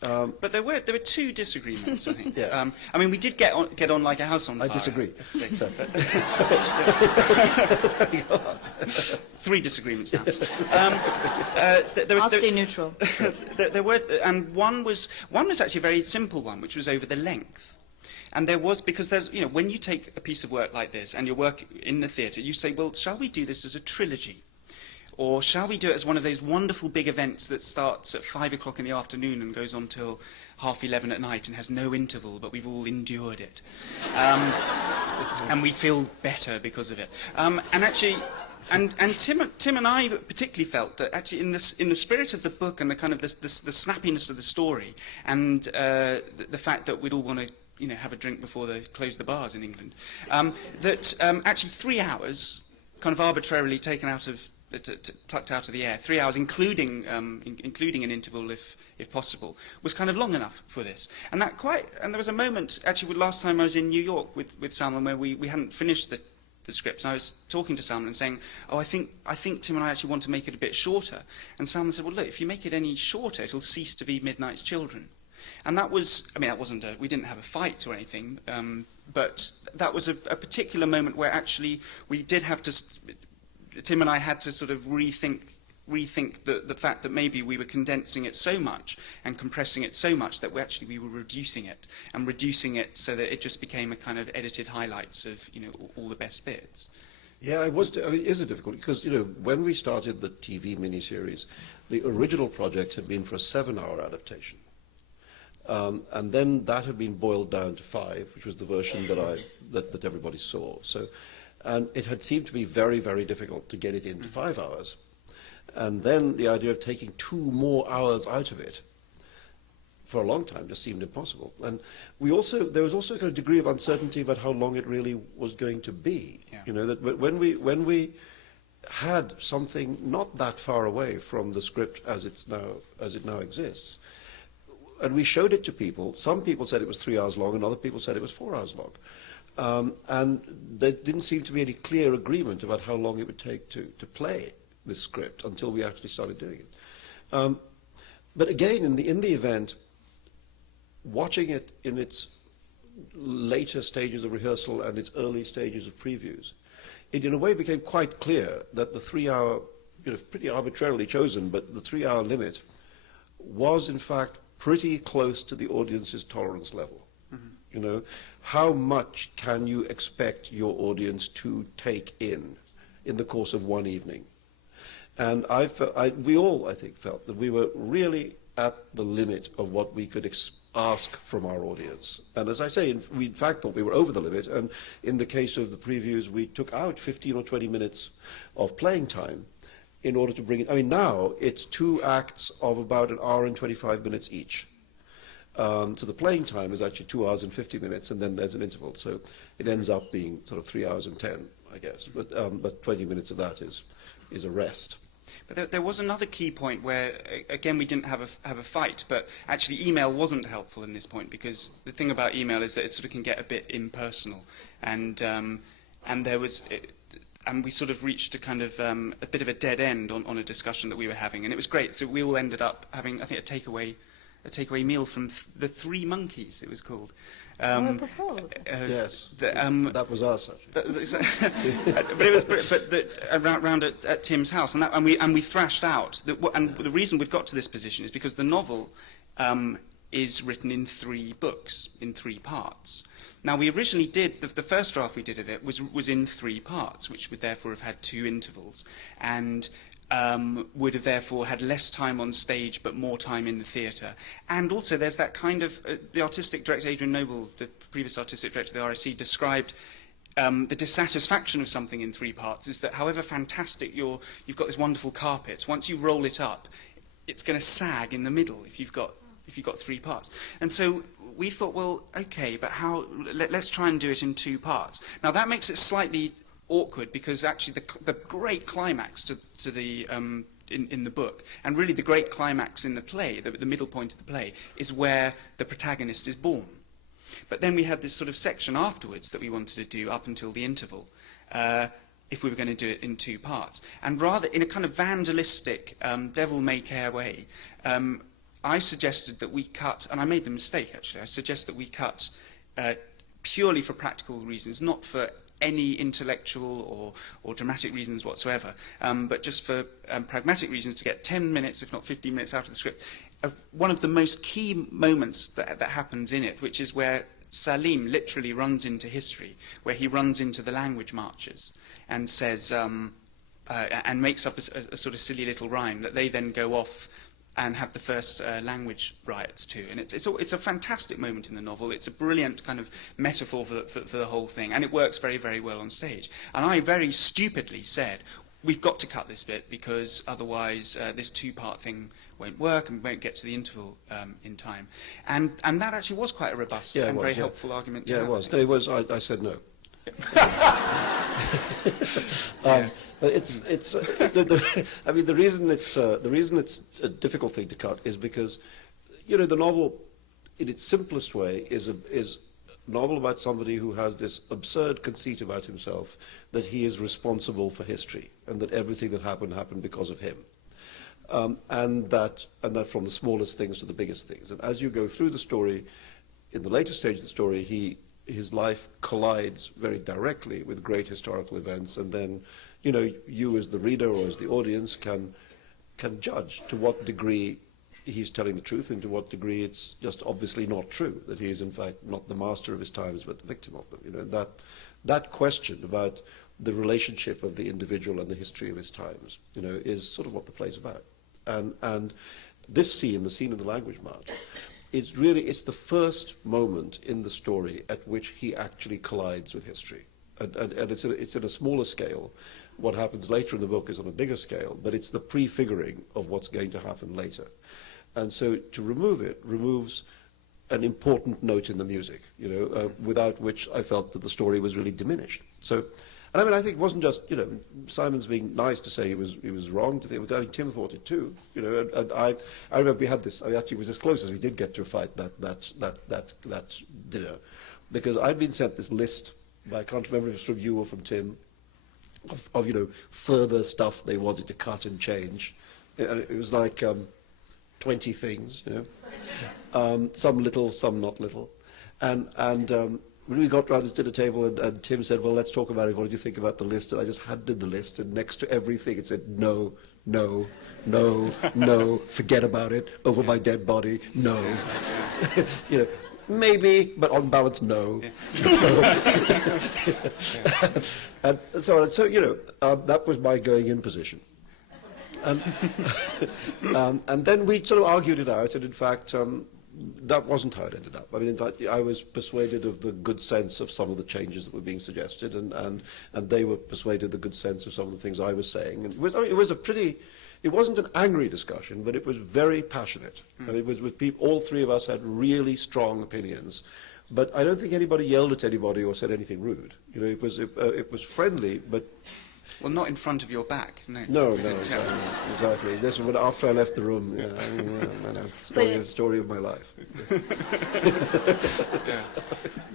But there were 2 disagreements, I think. Yeah. I mean, we did get on like a house on fire. I disagree. So. 3 disagreements now. I'll stay neutral. There were, and one was actually a very simple one, which was over the length. And there was, because there's, when you take a piece of work like this and you work in the theatre, you say, well, shall we do this as a trilogy? Or shall we do it as one of those wonderful big events that starts at 5 o'clock in the afternoon and goes on till 11:30 at night and has no interval, but we've all endured it. And we feel better because of it. And actually, and Tim and I particularly felt that actually in the spirit of the book and the kind of the snappiness of the story and the fact that we'd all want to have a drink before they close the bars in England, that actually 3 hours, kind of arbitrarily taken out of, plucked out of the air, 3 hours, including an interval if possible, was kind of long enough for this. And there was a moment, actually, last time I was in New York with Salman, where we hadn't finished the script, and I was talking to Salman and saying, I think Tim and I actually want to make it a bit shorter. And Salman said, well, look, if you make it any shorter, it'll cease to be Midnight's Children. And that was, we didn't have a fight or anything, but that was a particular moment where actually we did have to, Tim and I had to sort of rethink the fact that maybe we were condensing it so much and compressing it so much that we were reducing it so that it just became a kind of edited highlights of, all the best bits. Yeah, it is a difficult, because, when we started the TV miniseries, the original project had been for a 7-hour adaptation. And then that had been boiled down to 5, which was the version that everybody saw. So, and it had seemed to be very, very difficult to get it into 5 hours. And then the idea of taking 2 more hours out of it for a long time just seemed impossible. And there was also a degree of uncertainty about how long it really was going to be. Yeah. That when we had something not that far away from the script as it now exists, and we showed it to people. Some people said it was 3 hours long, and other people said it was 4 hours long. And there didn't seem to be any clear agreement about how long it would take to play this script until we actually started doing it. But again, in the event, watching it in its later stages of rehearsal and its early stages of previews, it in a way became quite clear that the 3-hour, pretty arbitrarily chosen, but the 3-hour limit was in fact pretty close to the audience's tolerance level. Mm-hmm. How much can you expect your audience to take in the course of one evening? And we all, I think, felt that we were really at the limit of what we could ask from our audience. And as I say, we in fact thought we were over the limit, and in the case of the previews, we took out 15 or 20 minutes of playing time in order to bring it. I mean, now it's 2 acts of about 1 hour and 25 minutes each. So the playing time is actually 2 hours and 50 minutes, and then there's an interval. So it ends up being sort of 3 hours and 10, I guess. But 20 minutes of that is a rest. But there was another key point where, again, we didn't have a fight, but actually email wasn't helpful in this point, because the thing about email is that it sort of can get a bit impersonal, and there was. And we sort of reached a kind of a bit of a dead end on a discussion that we were having, and it was great. So we all ended up having, I think, a takeaway meal from the Three Monkeys, it was called. Yes, that was us actually. But it was around at Tim's house, and we thrashed out that. And the reason we'd got to this position is because the novel is written in 3 books, in 3 parts. Now, we originally did, the first draft we did of it was in 3 parts, which would therefore have had 2 intervals, and would have therefore had less time on stage but more time in the theatre. And also there's that kind of, the artistic director, Adrian Noble, the previous artistic director of the RSC, described the dissatisfaction of something in 3 parts is that however fantastic you've got this wonderful carpet, once you roll it up, it's going to sag in the middle if you've got 3 parts. And so we thought, well, okay, but let's try and do it in 2 parts. Now that makes it slightly awkward, because actually the great climax to the in the book, and really the great climax in the play, the middle point of the play, is where the protagonist is born. But then we had this sort of section afterwards that we wanted to do up until the interval, if we were going to do it in 2 parts. And rather, in a kind of vandalistic, devil-may-care way, I suggested that we cut, and I made the mistake actually, I suggest that we cut purely for practical reasons, not for any intellectual or dramatic reasons whatsoever, but just for pragmatic reasons, to get 10 minutes, if not 15 minutes out of the script, of one of the most key moments that happens in it, which is where Salim literally runs into history, where he runs into the language marches and says, and makes up a sort of silly little rhyme that they then go off and have the first language riots too. And it's a fantastic moment in the novel. It's a brilliant kind of metaphor for the whole thing, and it works very, very well on stage. And I very stupidly said, we've got to cut this bit, because otherwise this 2-part thing won't work and we won't get to the interval in time. And that actually was quite a robust and very helpful argument to have. Yeah, it was. No, it was. I said no. But I mean, the reason it's a difficult thing to cut is because, the novel, in its simplest way, is a novel about somebody who has this absurd conceit about himself that he is responsible for history and that everything that happened because of him, and that from the smallest things to the biggest things. And as you go through the story, in the later stage of the story, his life collides very directly with great historical events, and then, you as the reader or as the audience can judge to what degree he's telling the truth and to what degree it's just obviously not true, that he is in fact not the master of his times but the victim of them. That question about the relationship of the individual and the history of his times, is sort of what the play's about. And this scene, the scene of the language march, it's the first moment in the story at which he actually collides with history. And it's at a smaller scale. What happens later in the book is on a bigger scale, but it's the prefiguring of what's going to happen later. And so to remove it removes an important note in the music, without which I felt that the story was really diminished. So, and I mean, I think it wasn't just, Simon's being nice to say he was wrong to think. I mean, Tim thought it too, And I remember we had this. I actually was as close as we did get to a fight that dinner, because I'd been sent this list I can't remember if it was from you or from Tim, of further stuff they wanted to cut and change. It was like 20 things, some little, some not little. And when we got round this dinner table and Tim said, well, let's talk about it, what did you think about the list? And I just handed the list, and next to everything it said, no, no, no, no, forget about it, over my dead body, no. Maybe, but on balance, no. And so that was my going in position. And then we sort of argued it out, and in fact, that wasn't how it ended up. I mean, in fact, I was persuaded of the good sense of some of the changes that were being suggested, and they were persuaded of the good sense of some of the things I was saying. And it wasn't an angry discussion, but it was very passionate. I mean, it was with people, all three of us had really strong opinions, but I don't think anybody yelled at anybody or said anything rude. It was friendly, but. Well, not in front of your back, no. No, exactly. This was after I left the room. Story of my life. Yeah.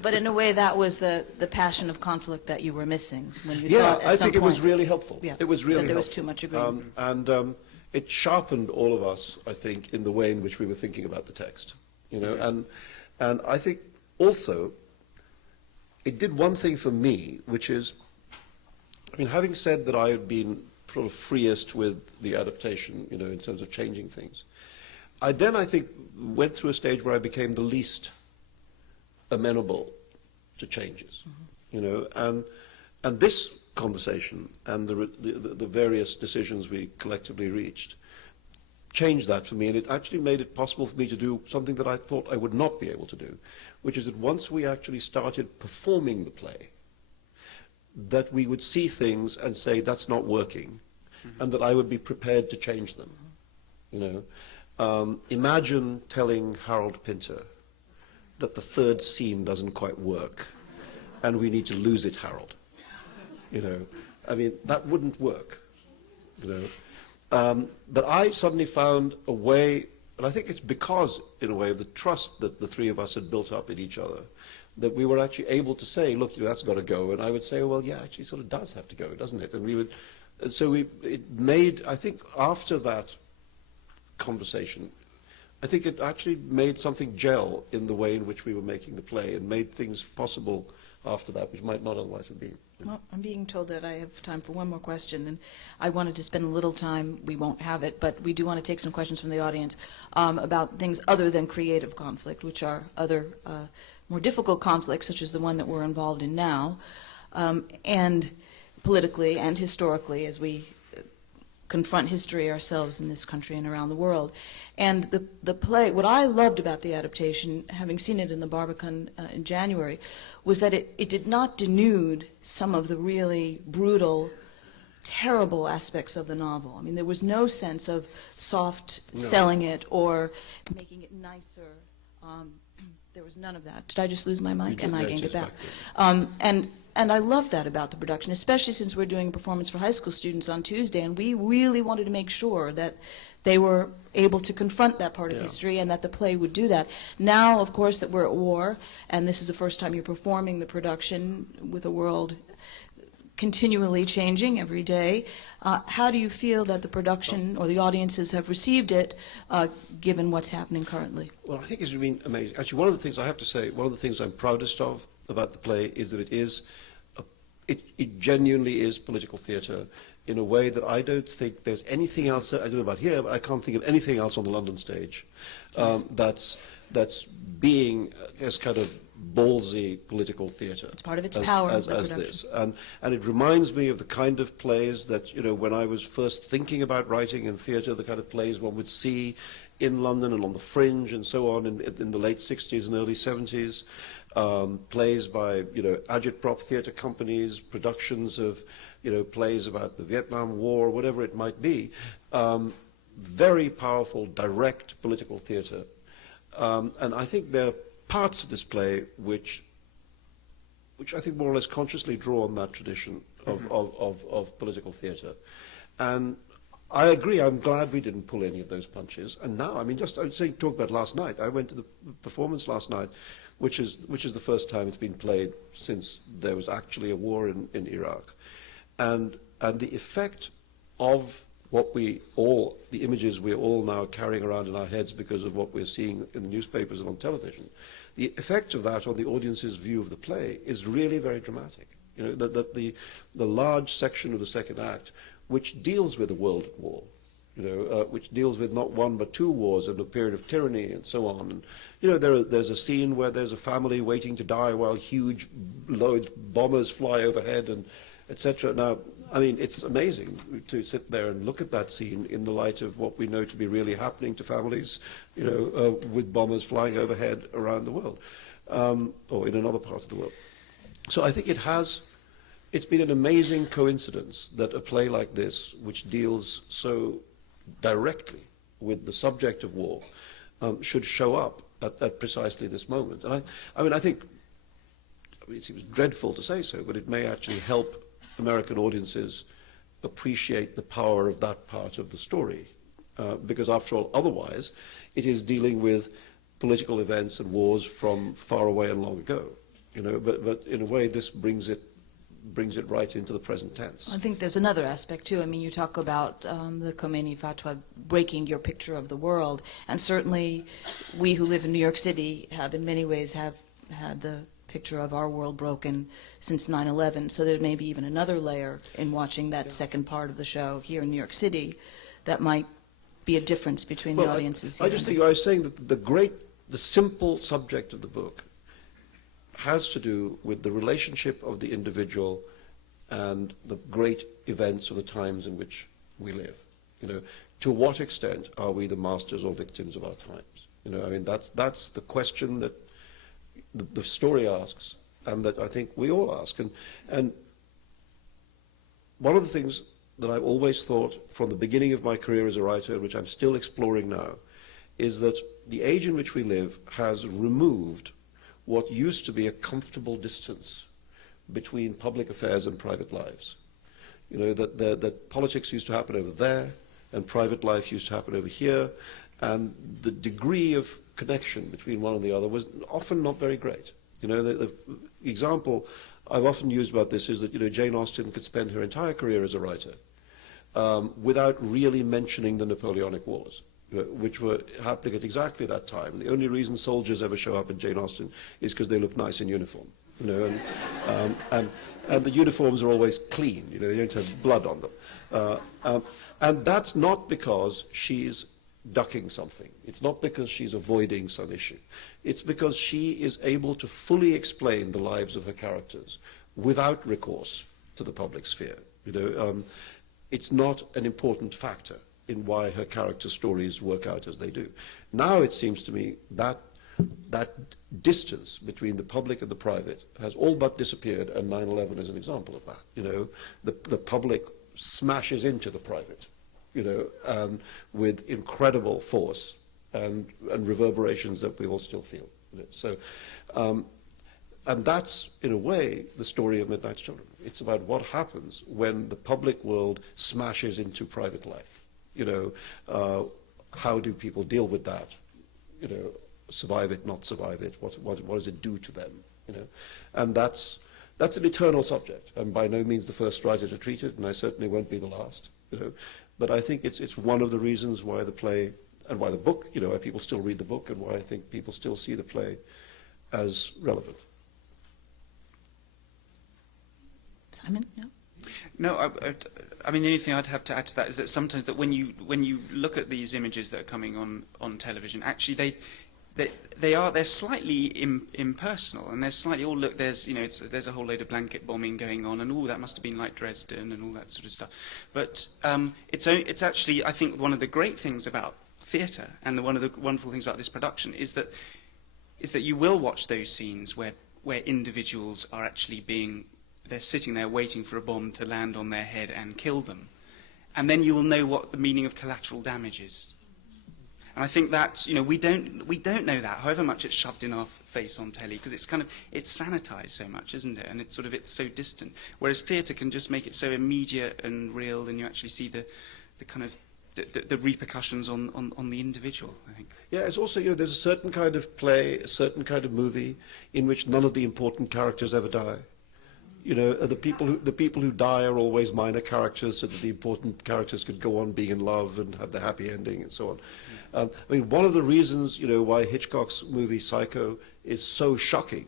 But in a way, that was the passion of conflict that you were missing when you Yeah, thought I at some think it was point- really helpful. Yeah, It was really that there was helpful. too much agreement. And it sharpened all of us, I think, in the way in which we were thinking about the text. And I think also it did one thing for me, which is, I mean, having said that I had been sort of freest with the adaptation, in terms of changing things, I think, went through a stage where I became the least amenable to changes, and this conversation and the various decisions we collectively reached changed that for me, and it actually made it possible for me to do something that I thought I would not be able to do, which is that once we actually started performing the play, that we would see things and say, that's not working, and that I would be prepared to change them. Imagine telling Harold Pinter that the third scene doesn't quite work, and we need to lose it, Harold. I mean, that wouldn't work. But I suddenly found a way, and I think it's because, in a way, of the trust that the three of us had built up in each other, that we were actually able to say, look, that's got to go. And I would say, well, yeah, actually, sort of does have to go, doesn't it? And it made, I think, after that conversation, I think it actually made something gel in the way in which we were making the play, and made things possible after that, which might not otherwise have been. Well, I'm being told that I have time for one more question, and I wanted to spend a little time, we won't have it, but we do want to take some questions from the audience about things other than creative conflict, which are other more difficult conflicts, such as the one that we're involved in now, and politically and historically as we confront history ourselves in this country and around the world. And the play, what I loved about the adaptation, having seen it in the Barbican in January, was that it did not denude some of the really brutal, terrible aspects of the novel. I mean, there was no sense of soft selling it or making it nicer. There was none of that. Did I just lose my mic? And I gained it back. And I love that about the production, especially since we're doing a performance for high school students on Tuesday, and we really wanted to make sure that they were able to confront that part of history and that the play would do that. Now, of course, that we're at war, and this is the first time you're performing the production with a world continually changing every day, how do you feel that the production or the audiences have received it, given what's happening currently? Well, I think it's been amazing. Actually, one of the things I have to say, one of the things I'm proudest of about the play is that it genuinely is political theatre in a way that I don't think there's anything else, I don't know about here, but I can't think of anything else on the London stage that's being as kind of ballsy political theatre. It's part of its power as production. this. And it reminds me of the kind of plays that, when I was first thinking about writing in theatre, the kind of plays one would see in London and on the Fringe and so on in the late 60s and early 70s. Plays by, agitprop theatre companies, productions of, plays about the Vietnam War, whatever it might be. Very powerful, direct political theatre. And I think there are parts of this play which I think more or less consciously draw on that tradition of political theatre. And I agree. I'm glad we didn't pull any of those punches. And now, I mean, just I was saying, talk about last night. I went to the performance last night, which is the first time it's been played since there was actually a war in Iraq, and the effect of the images we're all now carrying around in our heads because of what we're seeing in the newspapers and on television, the effect of that on the audience's view of the play is really very dramatic. You know, that the large section of the second act, which deals with the world at war, you know, which deals with not one but two wars and a period of tyranny and so on. And, you know, there's a scene where there's a family waiting to die while huge bombers fly overhead and etc. Now, I mean, it's amazing to sit there and look at that scene in the light of what we know to be really happening to families, you know, with bombers flying overhead around the world, or in another part of the world. So I think it's been an amazing coincidence that a play like this, which deals so directly with the subject of war, should show up at precisely this moment. And I think it seems dreadful to say so, but it may actually help American audiences appreciate the power of that part of the story, because after all, otherwise, it is dealing with political events and wars from far away and long ago. You know, but in a way, this brings it right into the present tense. I think there's another aspect too. I mean, you talk about the Khomeini fatwa breaking your picture of the world, and certainly we who live in New York City have in many ways have had the picture of our world broken since 9/11. So there may be even another layer in watching that second part of the show here in New York City that might be a difference between the audiences here. I just think I was saying that the simple subject of the book has to do with the relationship of the individual and the great events of the times in which we live. You know, to what extent are we the masters or victims of our times? You know, I mean, that's the question that the story asks, and that I think we all ask. And one of the things that I've always thought from the beginning of my career as a writer, which I'm still exploring now, is that the age in which we live has removed what used to be a comfortable distance between public affairs and private lives. You know, that politics used to happen over there, and private life used to happen over here, and the degree of connection between one and the other was often not very great. You know, the example I've often used about this is that, you know, Jane Austen could spend her entire career as a writer without really mentioning the Napoleonic Wars, which were happening at exactly that time. The only reason soldiers ever show up in Jane Austen is because they look nice in uniform, you know, and the uniforms are always clean, you know, they don't have blood on them. And that's not because she's ducking something. It's not because she's avoiding some issue. It's because she is able to fully explain the lives of her characters without recourse to the public sphere. You know, it's not an important factor in why her character stories work out as they do. Now it seems to me that that distance between the public and the private has all but disappeared, and 9/11 is an example of that. You know, the public smashes into the private, you know, with incredible force and reverberations that we all still feel. You know? So, and that's, in a way, the story of Midnight Children. It's about what happens when the public world smashes into private life. You know, how do people deal with that? You know, survive it, not survive it? What does it do to them? You know, and that's an eternal subject. I'm by no means the first writer to treat it, and I certainly won't be the last. You know, but I think it's one of the reasons why the play and why the book, you know, why people still read the book, and why I think people still see the play as relevant. Simon, no? No, I mean, the only thing I'd have to add to that is that sometimes that when you look at these images that are coming on television, actually they're slightly impersonal, and there's slightly, oh look, there's, you know, there's a whole load of blanket bombing going on, and oh, that must have been like Dresden and all that sort of stuff. But it's actually, I think, one of the great things about theatre, and one of the wonderful things about this production is that you will watch those scenes where individuals are actually they're sitting there waiting for a bomb to land on their head and kill them. And then you will know what the meaning of collateral damage is. And I think that, you know, we don't know that, however much it's shoved in our face on telly, because it's sanitized so much, isn't it? And it's so distant. Whereas theatre can just make it so immediate and real, and you actually see the kind of the repercussions on the individual, I think. Yeah, it's also, there's a certain kind of play, a certain kind of movie in which none of the important characters ever die. The people who die are always minor characters, so that the important characters could go on being in love and have the happy ending and so on. One of the reasons, why Hitchcock's movie Psycho is so shocking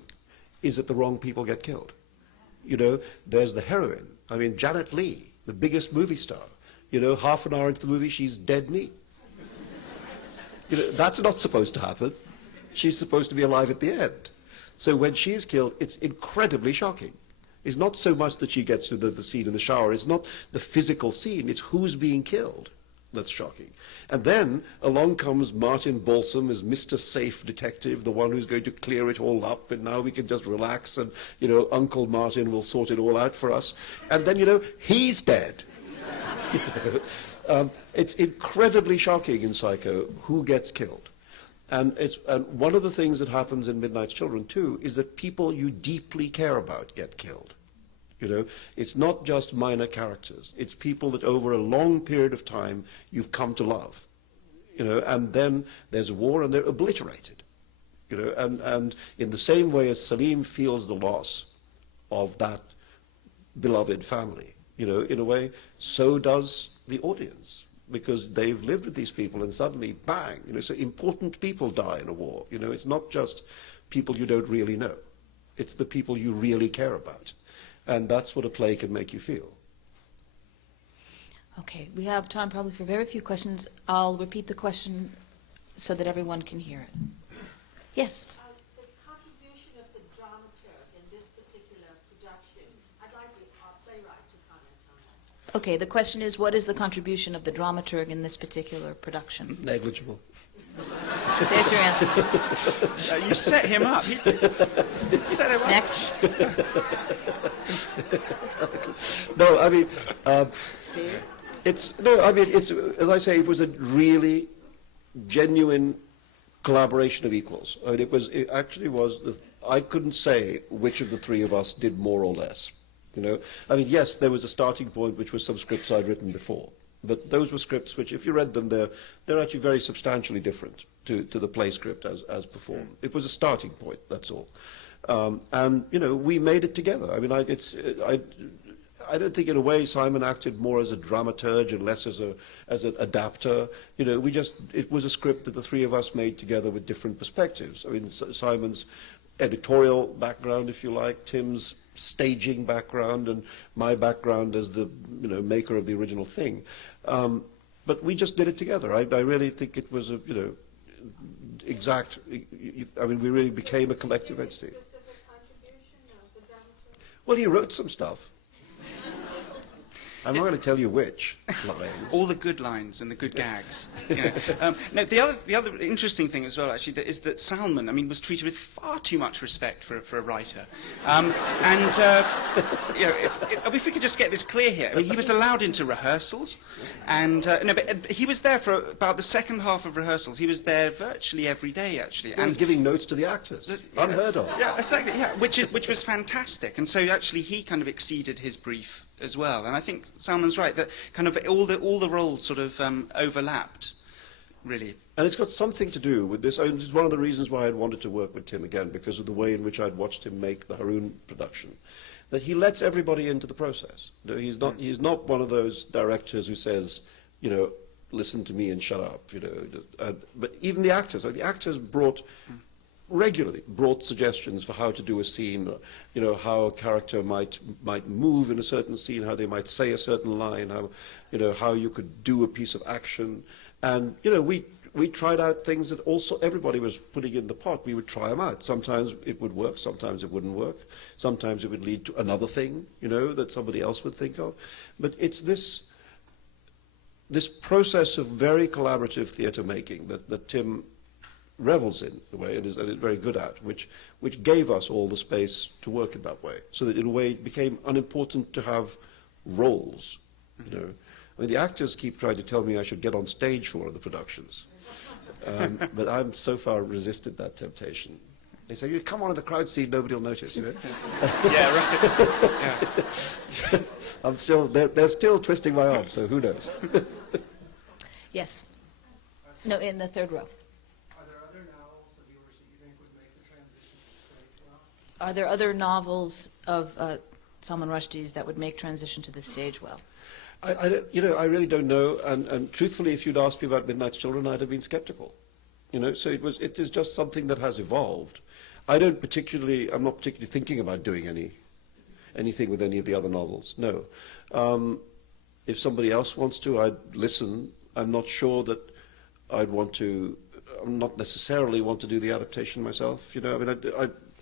is that the wrong people get killed. There's the heroine. Janet Leigh, the biggest movie star. Half an hour into the movie, she's dead meat. That's not supposed to happen. She's supposed to be alive at the end. So when she is killed, it's incredibly shocking. It's not so much that she gets to the scene in the shower. It's not the physical scene. It's who's being killed that's shocking. And then along comes Martin Balsam as Mr. Safe Detective, the one who's going to clear it all up, and now we can just relax, and, Uncle Martin will sort it all out for us. And then, he's dead. It's incredibly shocking in Psycho who gets killed. And one of the things that happens in Midnight's Children, too, is that people you deeply care about get killed. It's not just minor characters. It's people that over a long period of time you've come to love. And then there's a war and they're obliterated. And in the same way as Salim feels the loss of that beloved family, in a way, so does the audience, because they've lived with these people and suddenly, bang, so important people die in a war. It's not just people you don't really know. It's the people you really care about. And that's what a play can make you feel. Okay, we have time probably for very few questions. I'll repeat the question so that everyone can hear it. Yes? The contribution of the dramaturg in this particular production, I'd like the playwright to comment on that. Okay, the question is, what is the contribution of the dramaturg in this particular production? Negligible. There's your answer. You set him up. You set him up. Next. No, See? it's as I say, it was a really genuine collaboration of equals. It actually was. I couldn't say which of the three of us did more or less. Yes, there was a starting point, which was some scripts I'd written before. But those were scripts which, if you read them, they're actually very substantially different to the play script as performed. It was a starting point, that's all. And we made it together. I don't think, in a way, Simon acted more as a dramaturge and less as an adapter. It was a script that the three of us made together with different perspectives. Simon's editorial background, if you like, Tim's staging background, and my background as the maker of the original thing. But we just did it together. I really think it was exact. We really became a collective entity. Specific contribution of the dramaturg? Well, he wrote some stuff. I'm not going to tell you which lines. All the good lines and the good gags. No, the other interesting thing as well, actually, is that Salman, was treated with far too much respect for a writer. If we could just get this clear here, he was allowed into rehearsals, but he was there for about the second half of rehearsals. He was there virtually every day, actually, He was giving notes to the actors. Unheard of. Yeah, exactly. Yeah, which was fantastic, and so actually he kind of exceeded his brief as well. And I think Salman's right that kind of all the roles sort of overlapped, really. And it's got something to do with this. It's one of the reasons why I'd wanted to work with Tim again, because of the way in which I'd watched him make the Haroun production. That he lets everybody into the process. He's not one of those directors who says, listen to me and shut up. But even the actors regularly brought suggestions for how to do a scene, how a character might move in a certain scene, how they might say a certain line, how you could do a piece of action. And, we tried out things that also everybody was putting in the pot. We would try them out. Sometimes it would work, sometimes it wouldn't work. Sometimes it would lead to another thing, that somebody else would think of. But it's this process of very collaborative theatre making that Tim revels in a way and is very good at, which gave us all the space to work in that way, so that in a way it became unimportant to have roles. The actors keep trying to tell me I should get on stage for one of the productions, but I've so far resisted that temptation. They say, you come on in the crowd scene, nobody will notice, you know. Yeah, right. Yeah. I'm still, they're still twisting my arm, so who knows? Yes. No, in the third row. Are there other novels of yours that you think would make the transition to stage well? Are there other novels of Salman Rushdie's that would make transition to the stage well? I really don't know, and truthfully, if you'd asked me about Midnight's Children, I'd have been skeptical. You know, so it is just something that has evolved. I'm not particularly thinking about doing anything with any of the other novels, no. If somebody else wants to, I'd listen. I'm not sure that I'd not necessarily want to do the adaptation myself, you know. I mean,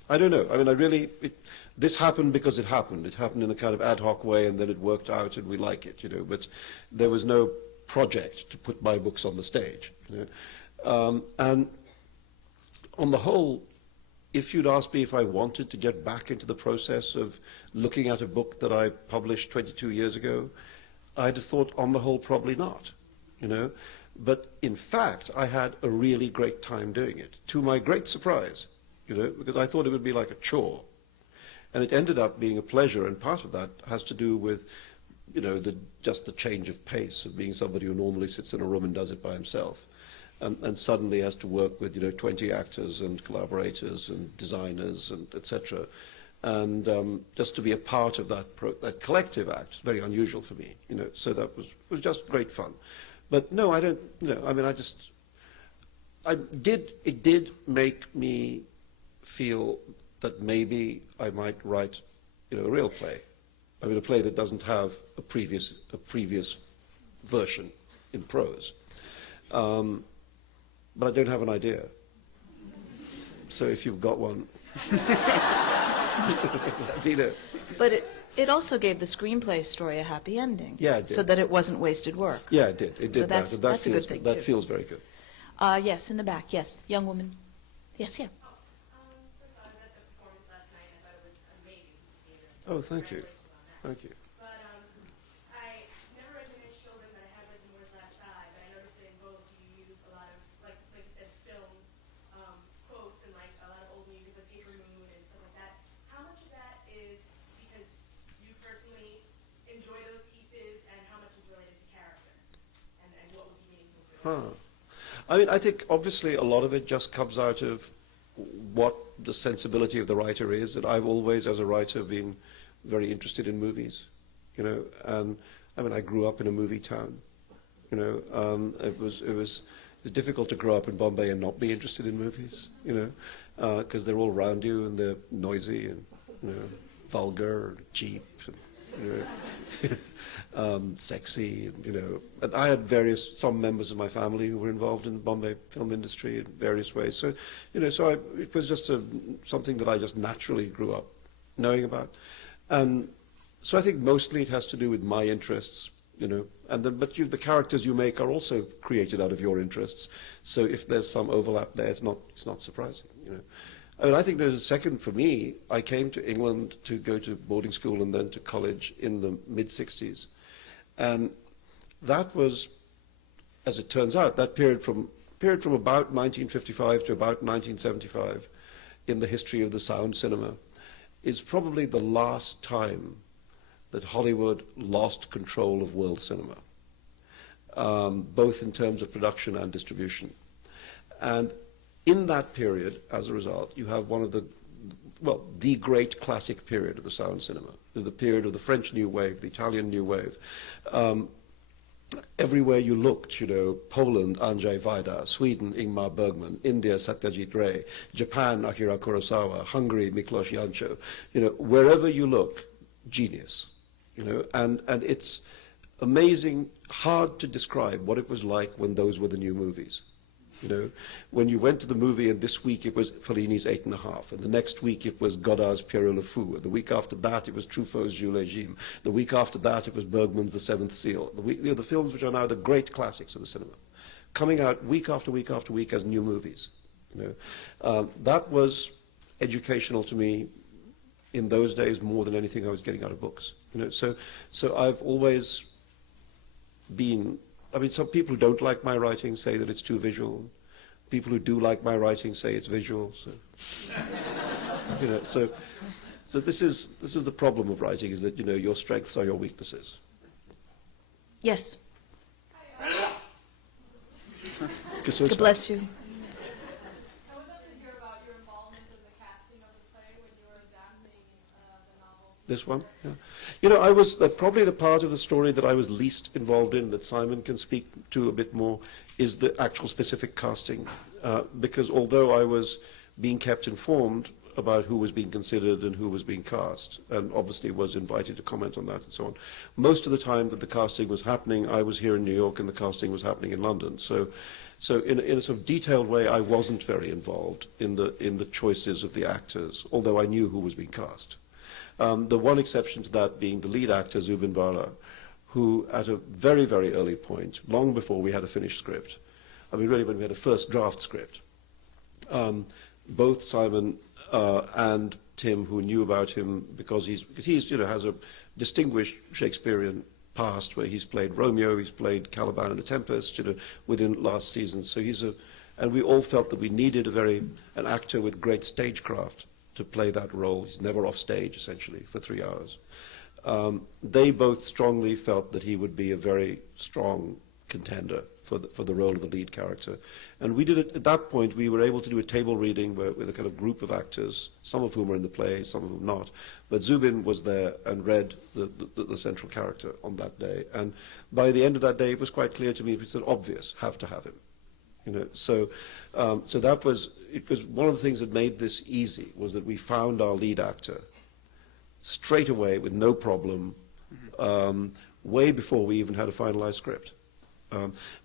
I don't know. I mean, this happened because it happened. It happened in a kind of ad hoc way, and then it worked out, and we like it, you know. But there was no project to put my books on the stage, you know. And on the whole, if you'd asked me if I wanted to get back into the process of looking at a book that I published 22 years ago, I'd have thought, on the whole, probably not, you know. But in fact, I had a really great time doing it, to my great surprise, you know, because I thought it would be like a chore. And it ended up being a pleasure, and part of that has to do with, you know, just the change of pace of being somebody who normally sits in a room and does it by himself, and suddenly has to work with, you know, 20 actors and collaborators and designers and etc. And just to be a part of that collective act is very unusual for me, you know. So that was just great fun. But no, I don't. You know, I mean, it did make me feel that maybe I might write, you know, a real play. I mean, a play that doesn't have a previous version in prose. But I don't have an idea. So if you've got one, you know. But it also gave the screenplay story a happy ending. Yeah, it did. So that it wasn't wasted work. Yeah, it did. It did So that's a good thing, that too. feels very good. Yes, in the back. Yes, young woman. Yes, yeah. First of all, I read the performance last night and I thought it was an amazing piece of theater. So Oh, thank you. congratulations on that. Thank you. But I never read Midnight's Children, but I have read The Moor's Last Sigh. But I noticed that in both you use a lot of, like you said, film quotes and like a lot of old music, like Paper Moon and stuff like that. How much of that is because you personally enjoy those pieces, and how much is related to character, and what would be meaningful to it? Huh. I mean, I think obviously a lot of it just comes out of what the sensibility of the writer is, and I've always, as a writer, been very interested in movies, you know. And I mean, I grew up in a movie town, you know. It was difficult to grow up in Bombay and not be interested in movies, you know, because they're all around you and they're noisy and, you know, vulgar, and cheap, and, you know, sexy, you know. And I had some members of my family who were involved in the Bombay film industry in various ways. So, you know, it was just something that I just naturally grew up knowing about. And so I think mostly it has to do with my interests, you know. And then, but the characters you make are also created out of your interests. So if there's some overlap there, it's not surprising, you know. I mean, I think there's a second for me. I came to England to go to boarding school and then to college in the mid-60s. And that was, as it turns out, that period from about 1955 to about 1975 in the history of the sound cinema is probably the last time that Hollywood lost control of world cinema, both in terms of production and distribution. And in that period, as a result, you have one of the great classic period of the sound cinema, the period of the French New Wave, the Italian New Wave. Everywhere you looked, you know, Poland, Andrzej Wajda, Sweden, Ingmar Bergman, India, Satyajit Ray, Japan, Akira Kurosawa, Hungary, Miklos Jancho, you know, wherever you look, genius, you know, and it's amazing, hard to describe what it was like when those were the new movies. You know, when you went to the movie, and this week it was Fellini's 8.5, and the next week it was Godard's Pierrot le Fou, and the week after that it was Truffaut's Jules Jayme, the week after that it was Bergman's The Seventh Seal, the films which are now the great classics of the cinema, coming out week after week after week as new movies. You know, that was educational to me in those days more than anything I was getting out of books. You know, so I've always been. I mean, some people who don't like my writing say that it's too visual. people who do like my writing say it's visual. So, so this is the problem of writing, is that your strengths are your weaknesses. Yes. Koszyn. God bless you. I would love to hear about your involvement in the casting of the play when you were adapting the novel. This one? Yeah. I was probably the part of the story that I was least involved in, that Simon can speak to a bit more, is the actual specific casting. Because although I was being kept informed about who was being considered and who was being cast, and obviously was invited to comment on that and so on, most of the time that the casting was happening, I was here in New York and the casting was happening in London. So in a sort of detailed way, I wasn't very involved in the choices of the actors, although I knew who was being cast. The one exception to that being the lead actor, Zubin Varla, who at a very, very early point, long before we had a finished script, I mean really when we had a first draft script, both Simon and Tim, who knew about him because he's has a distinguished Shakespearean past where he's played Romeo, he's played Caliban in The Tempest, within last season. So and we all felt that we needed an actor with great stagecraft to play that role. He's never off stage, essentially, for 3 hours. They both strongly felt that he would be a very strong contender for the role of the lead character. And we did it, at that point, we were able to do a table reading with a kind of group of actors, some of whom are in the play, some of whom not. But Zubin was there and read the central character on that day. And by the end of that day, it was quite clear to me, it was obvious, have to have him. So that was, it was one of the things that made this easy, was that we found our lead actor straight away with no problem, way before we even had a finalized script.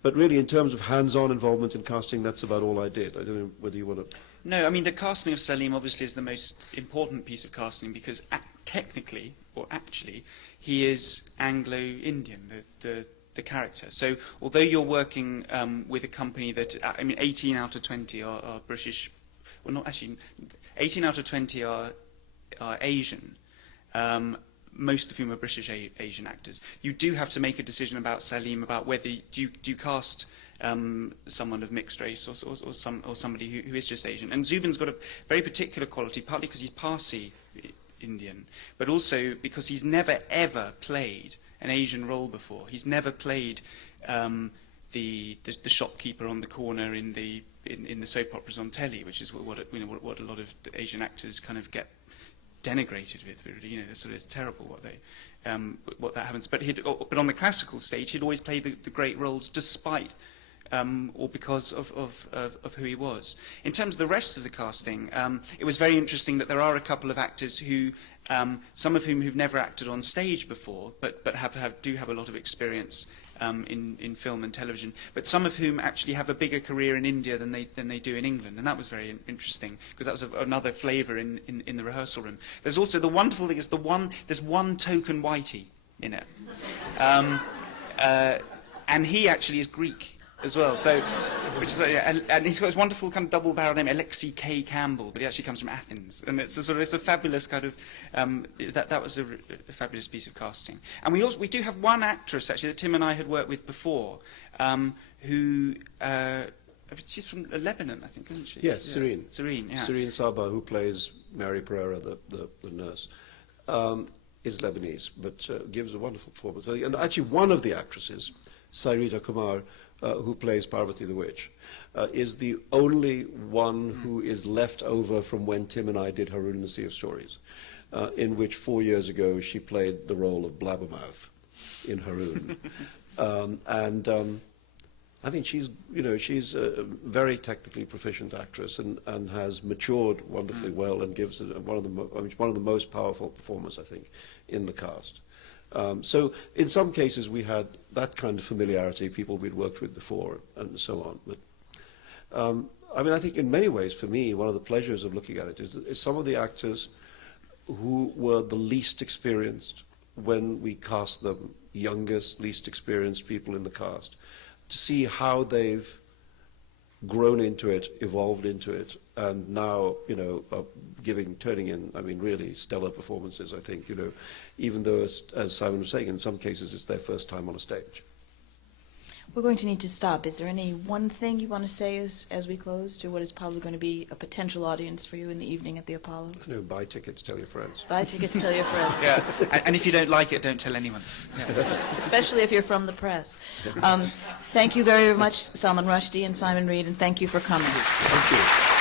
But really, in terms of hands-on involvement in casting, that's about all I did. I don't know whether you want to... No, I mean, the casting of Salim obviously is the most important piece of casting because technically, or actually, he is Anglo-Indian, the character. So although you're working with a company that, 18 out of 20 are British, well, not actually, 18 out of 20 are Asian, most of whom are British Asian actors. You do have to make a decision about Salim, about whether do you cast someone of mixed race or somebody who is just Asian. And Zubin's got a very particular quality, partly because he's Parsi Indian, but also because he's never ever played an Asian role before. He's never played the shopkeeper on the corner in the soap operas on telly, which is what a lot of Asian actors kind of get denigrated with. It's terrible what that happens. But on the classical stage, he'd always play the great roles, despite or because of who he was. In terms of the rest of the casting, it was very interesting that there are a couple of actors who, some of whom who've never acted on stage before, but do have a lot of experience in film and television, but some of whom actually have a bigger career in India than they do in England, and that was very interesting because that was another flavour in the rehearsal room. There's also the wonderful thing is there's one token whitey in it, and he actually is Greek as well. So, and he's got this wonderful kind of double-barrel name, Alexei K. Campbell, but he actually comes from Athens, and it's a fabulous kind of that was a fabulous piece of casting. And we do have one actress actually that Tim and I had worked with before, who she's from Lebanon, I think, isn't she? Yes, yeah. Serene, yeah. Serene Saba, who plays Mary Pereira, the nurse, is Lebanese, but gives a wonderful performance. And actually, one of the actresses, Sairita Kumar, who plays Parvati the Witch, is the only one who is left over from when Tim and I did Haroon and the Sea of Stories, in which 4 years ago she played the role of Blabbermouth in Haroon. I think she's a very technically proficient actress and has matured wonderfully well and gives one of the most powerful performers, I think, in the cast. So in some cases we had that kind of familiarity, people we'd worked with before and so on. But I think in many ways for me, one of the pleasures of looking at it is some of the actors who were the least experienced when we cast them, youngest, least experienced people in the cast, to see how they've grown into it, evolved into it, and now, are turning in, really stellar performances, I think, even though, as Simon was saying, in some cases it's their first time on a stage. We're going to need to stop. Is there any one thing you want to say as we close to what is probably going to be a potential audience for you in the evening at the Apollo? No, buy tickets, tell your friends. Buy tickets, tell your friends. Yeah. And if you don't like it, don't tell anyone. Yeah. Especially if you're from the press. Thank you very much, Salman Rushdie and Simon Reade, and thank you for coming. Thank you.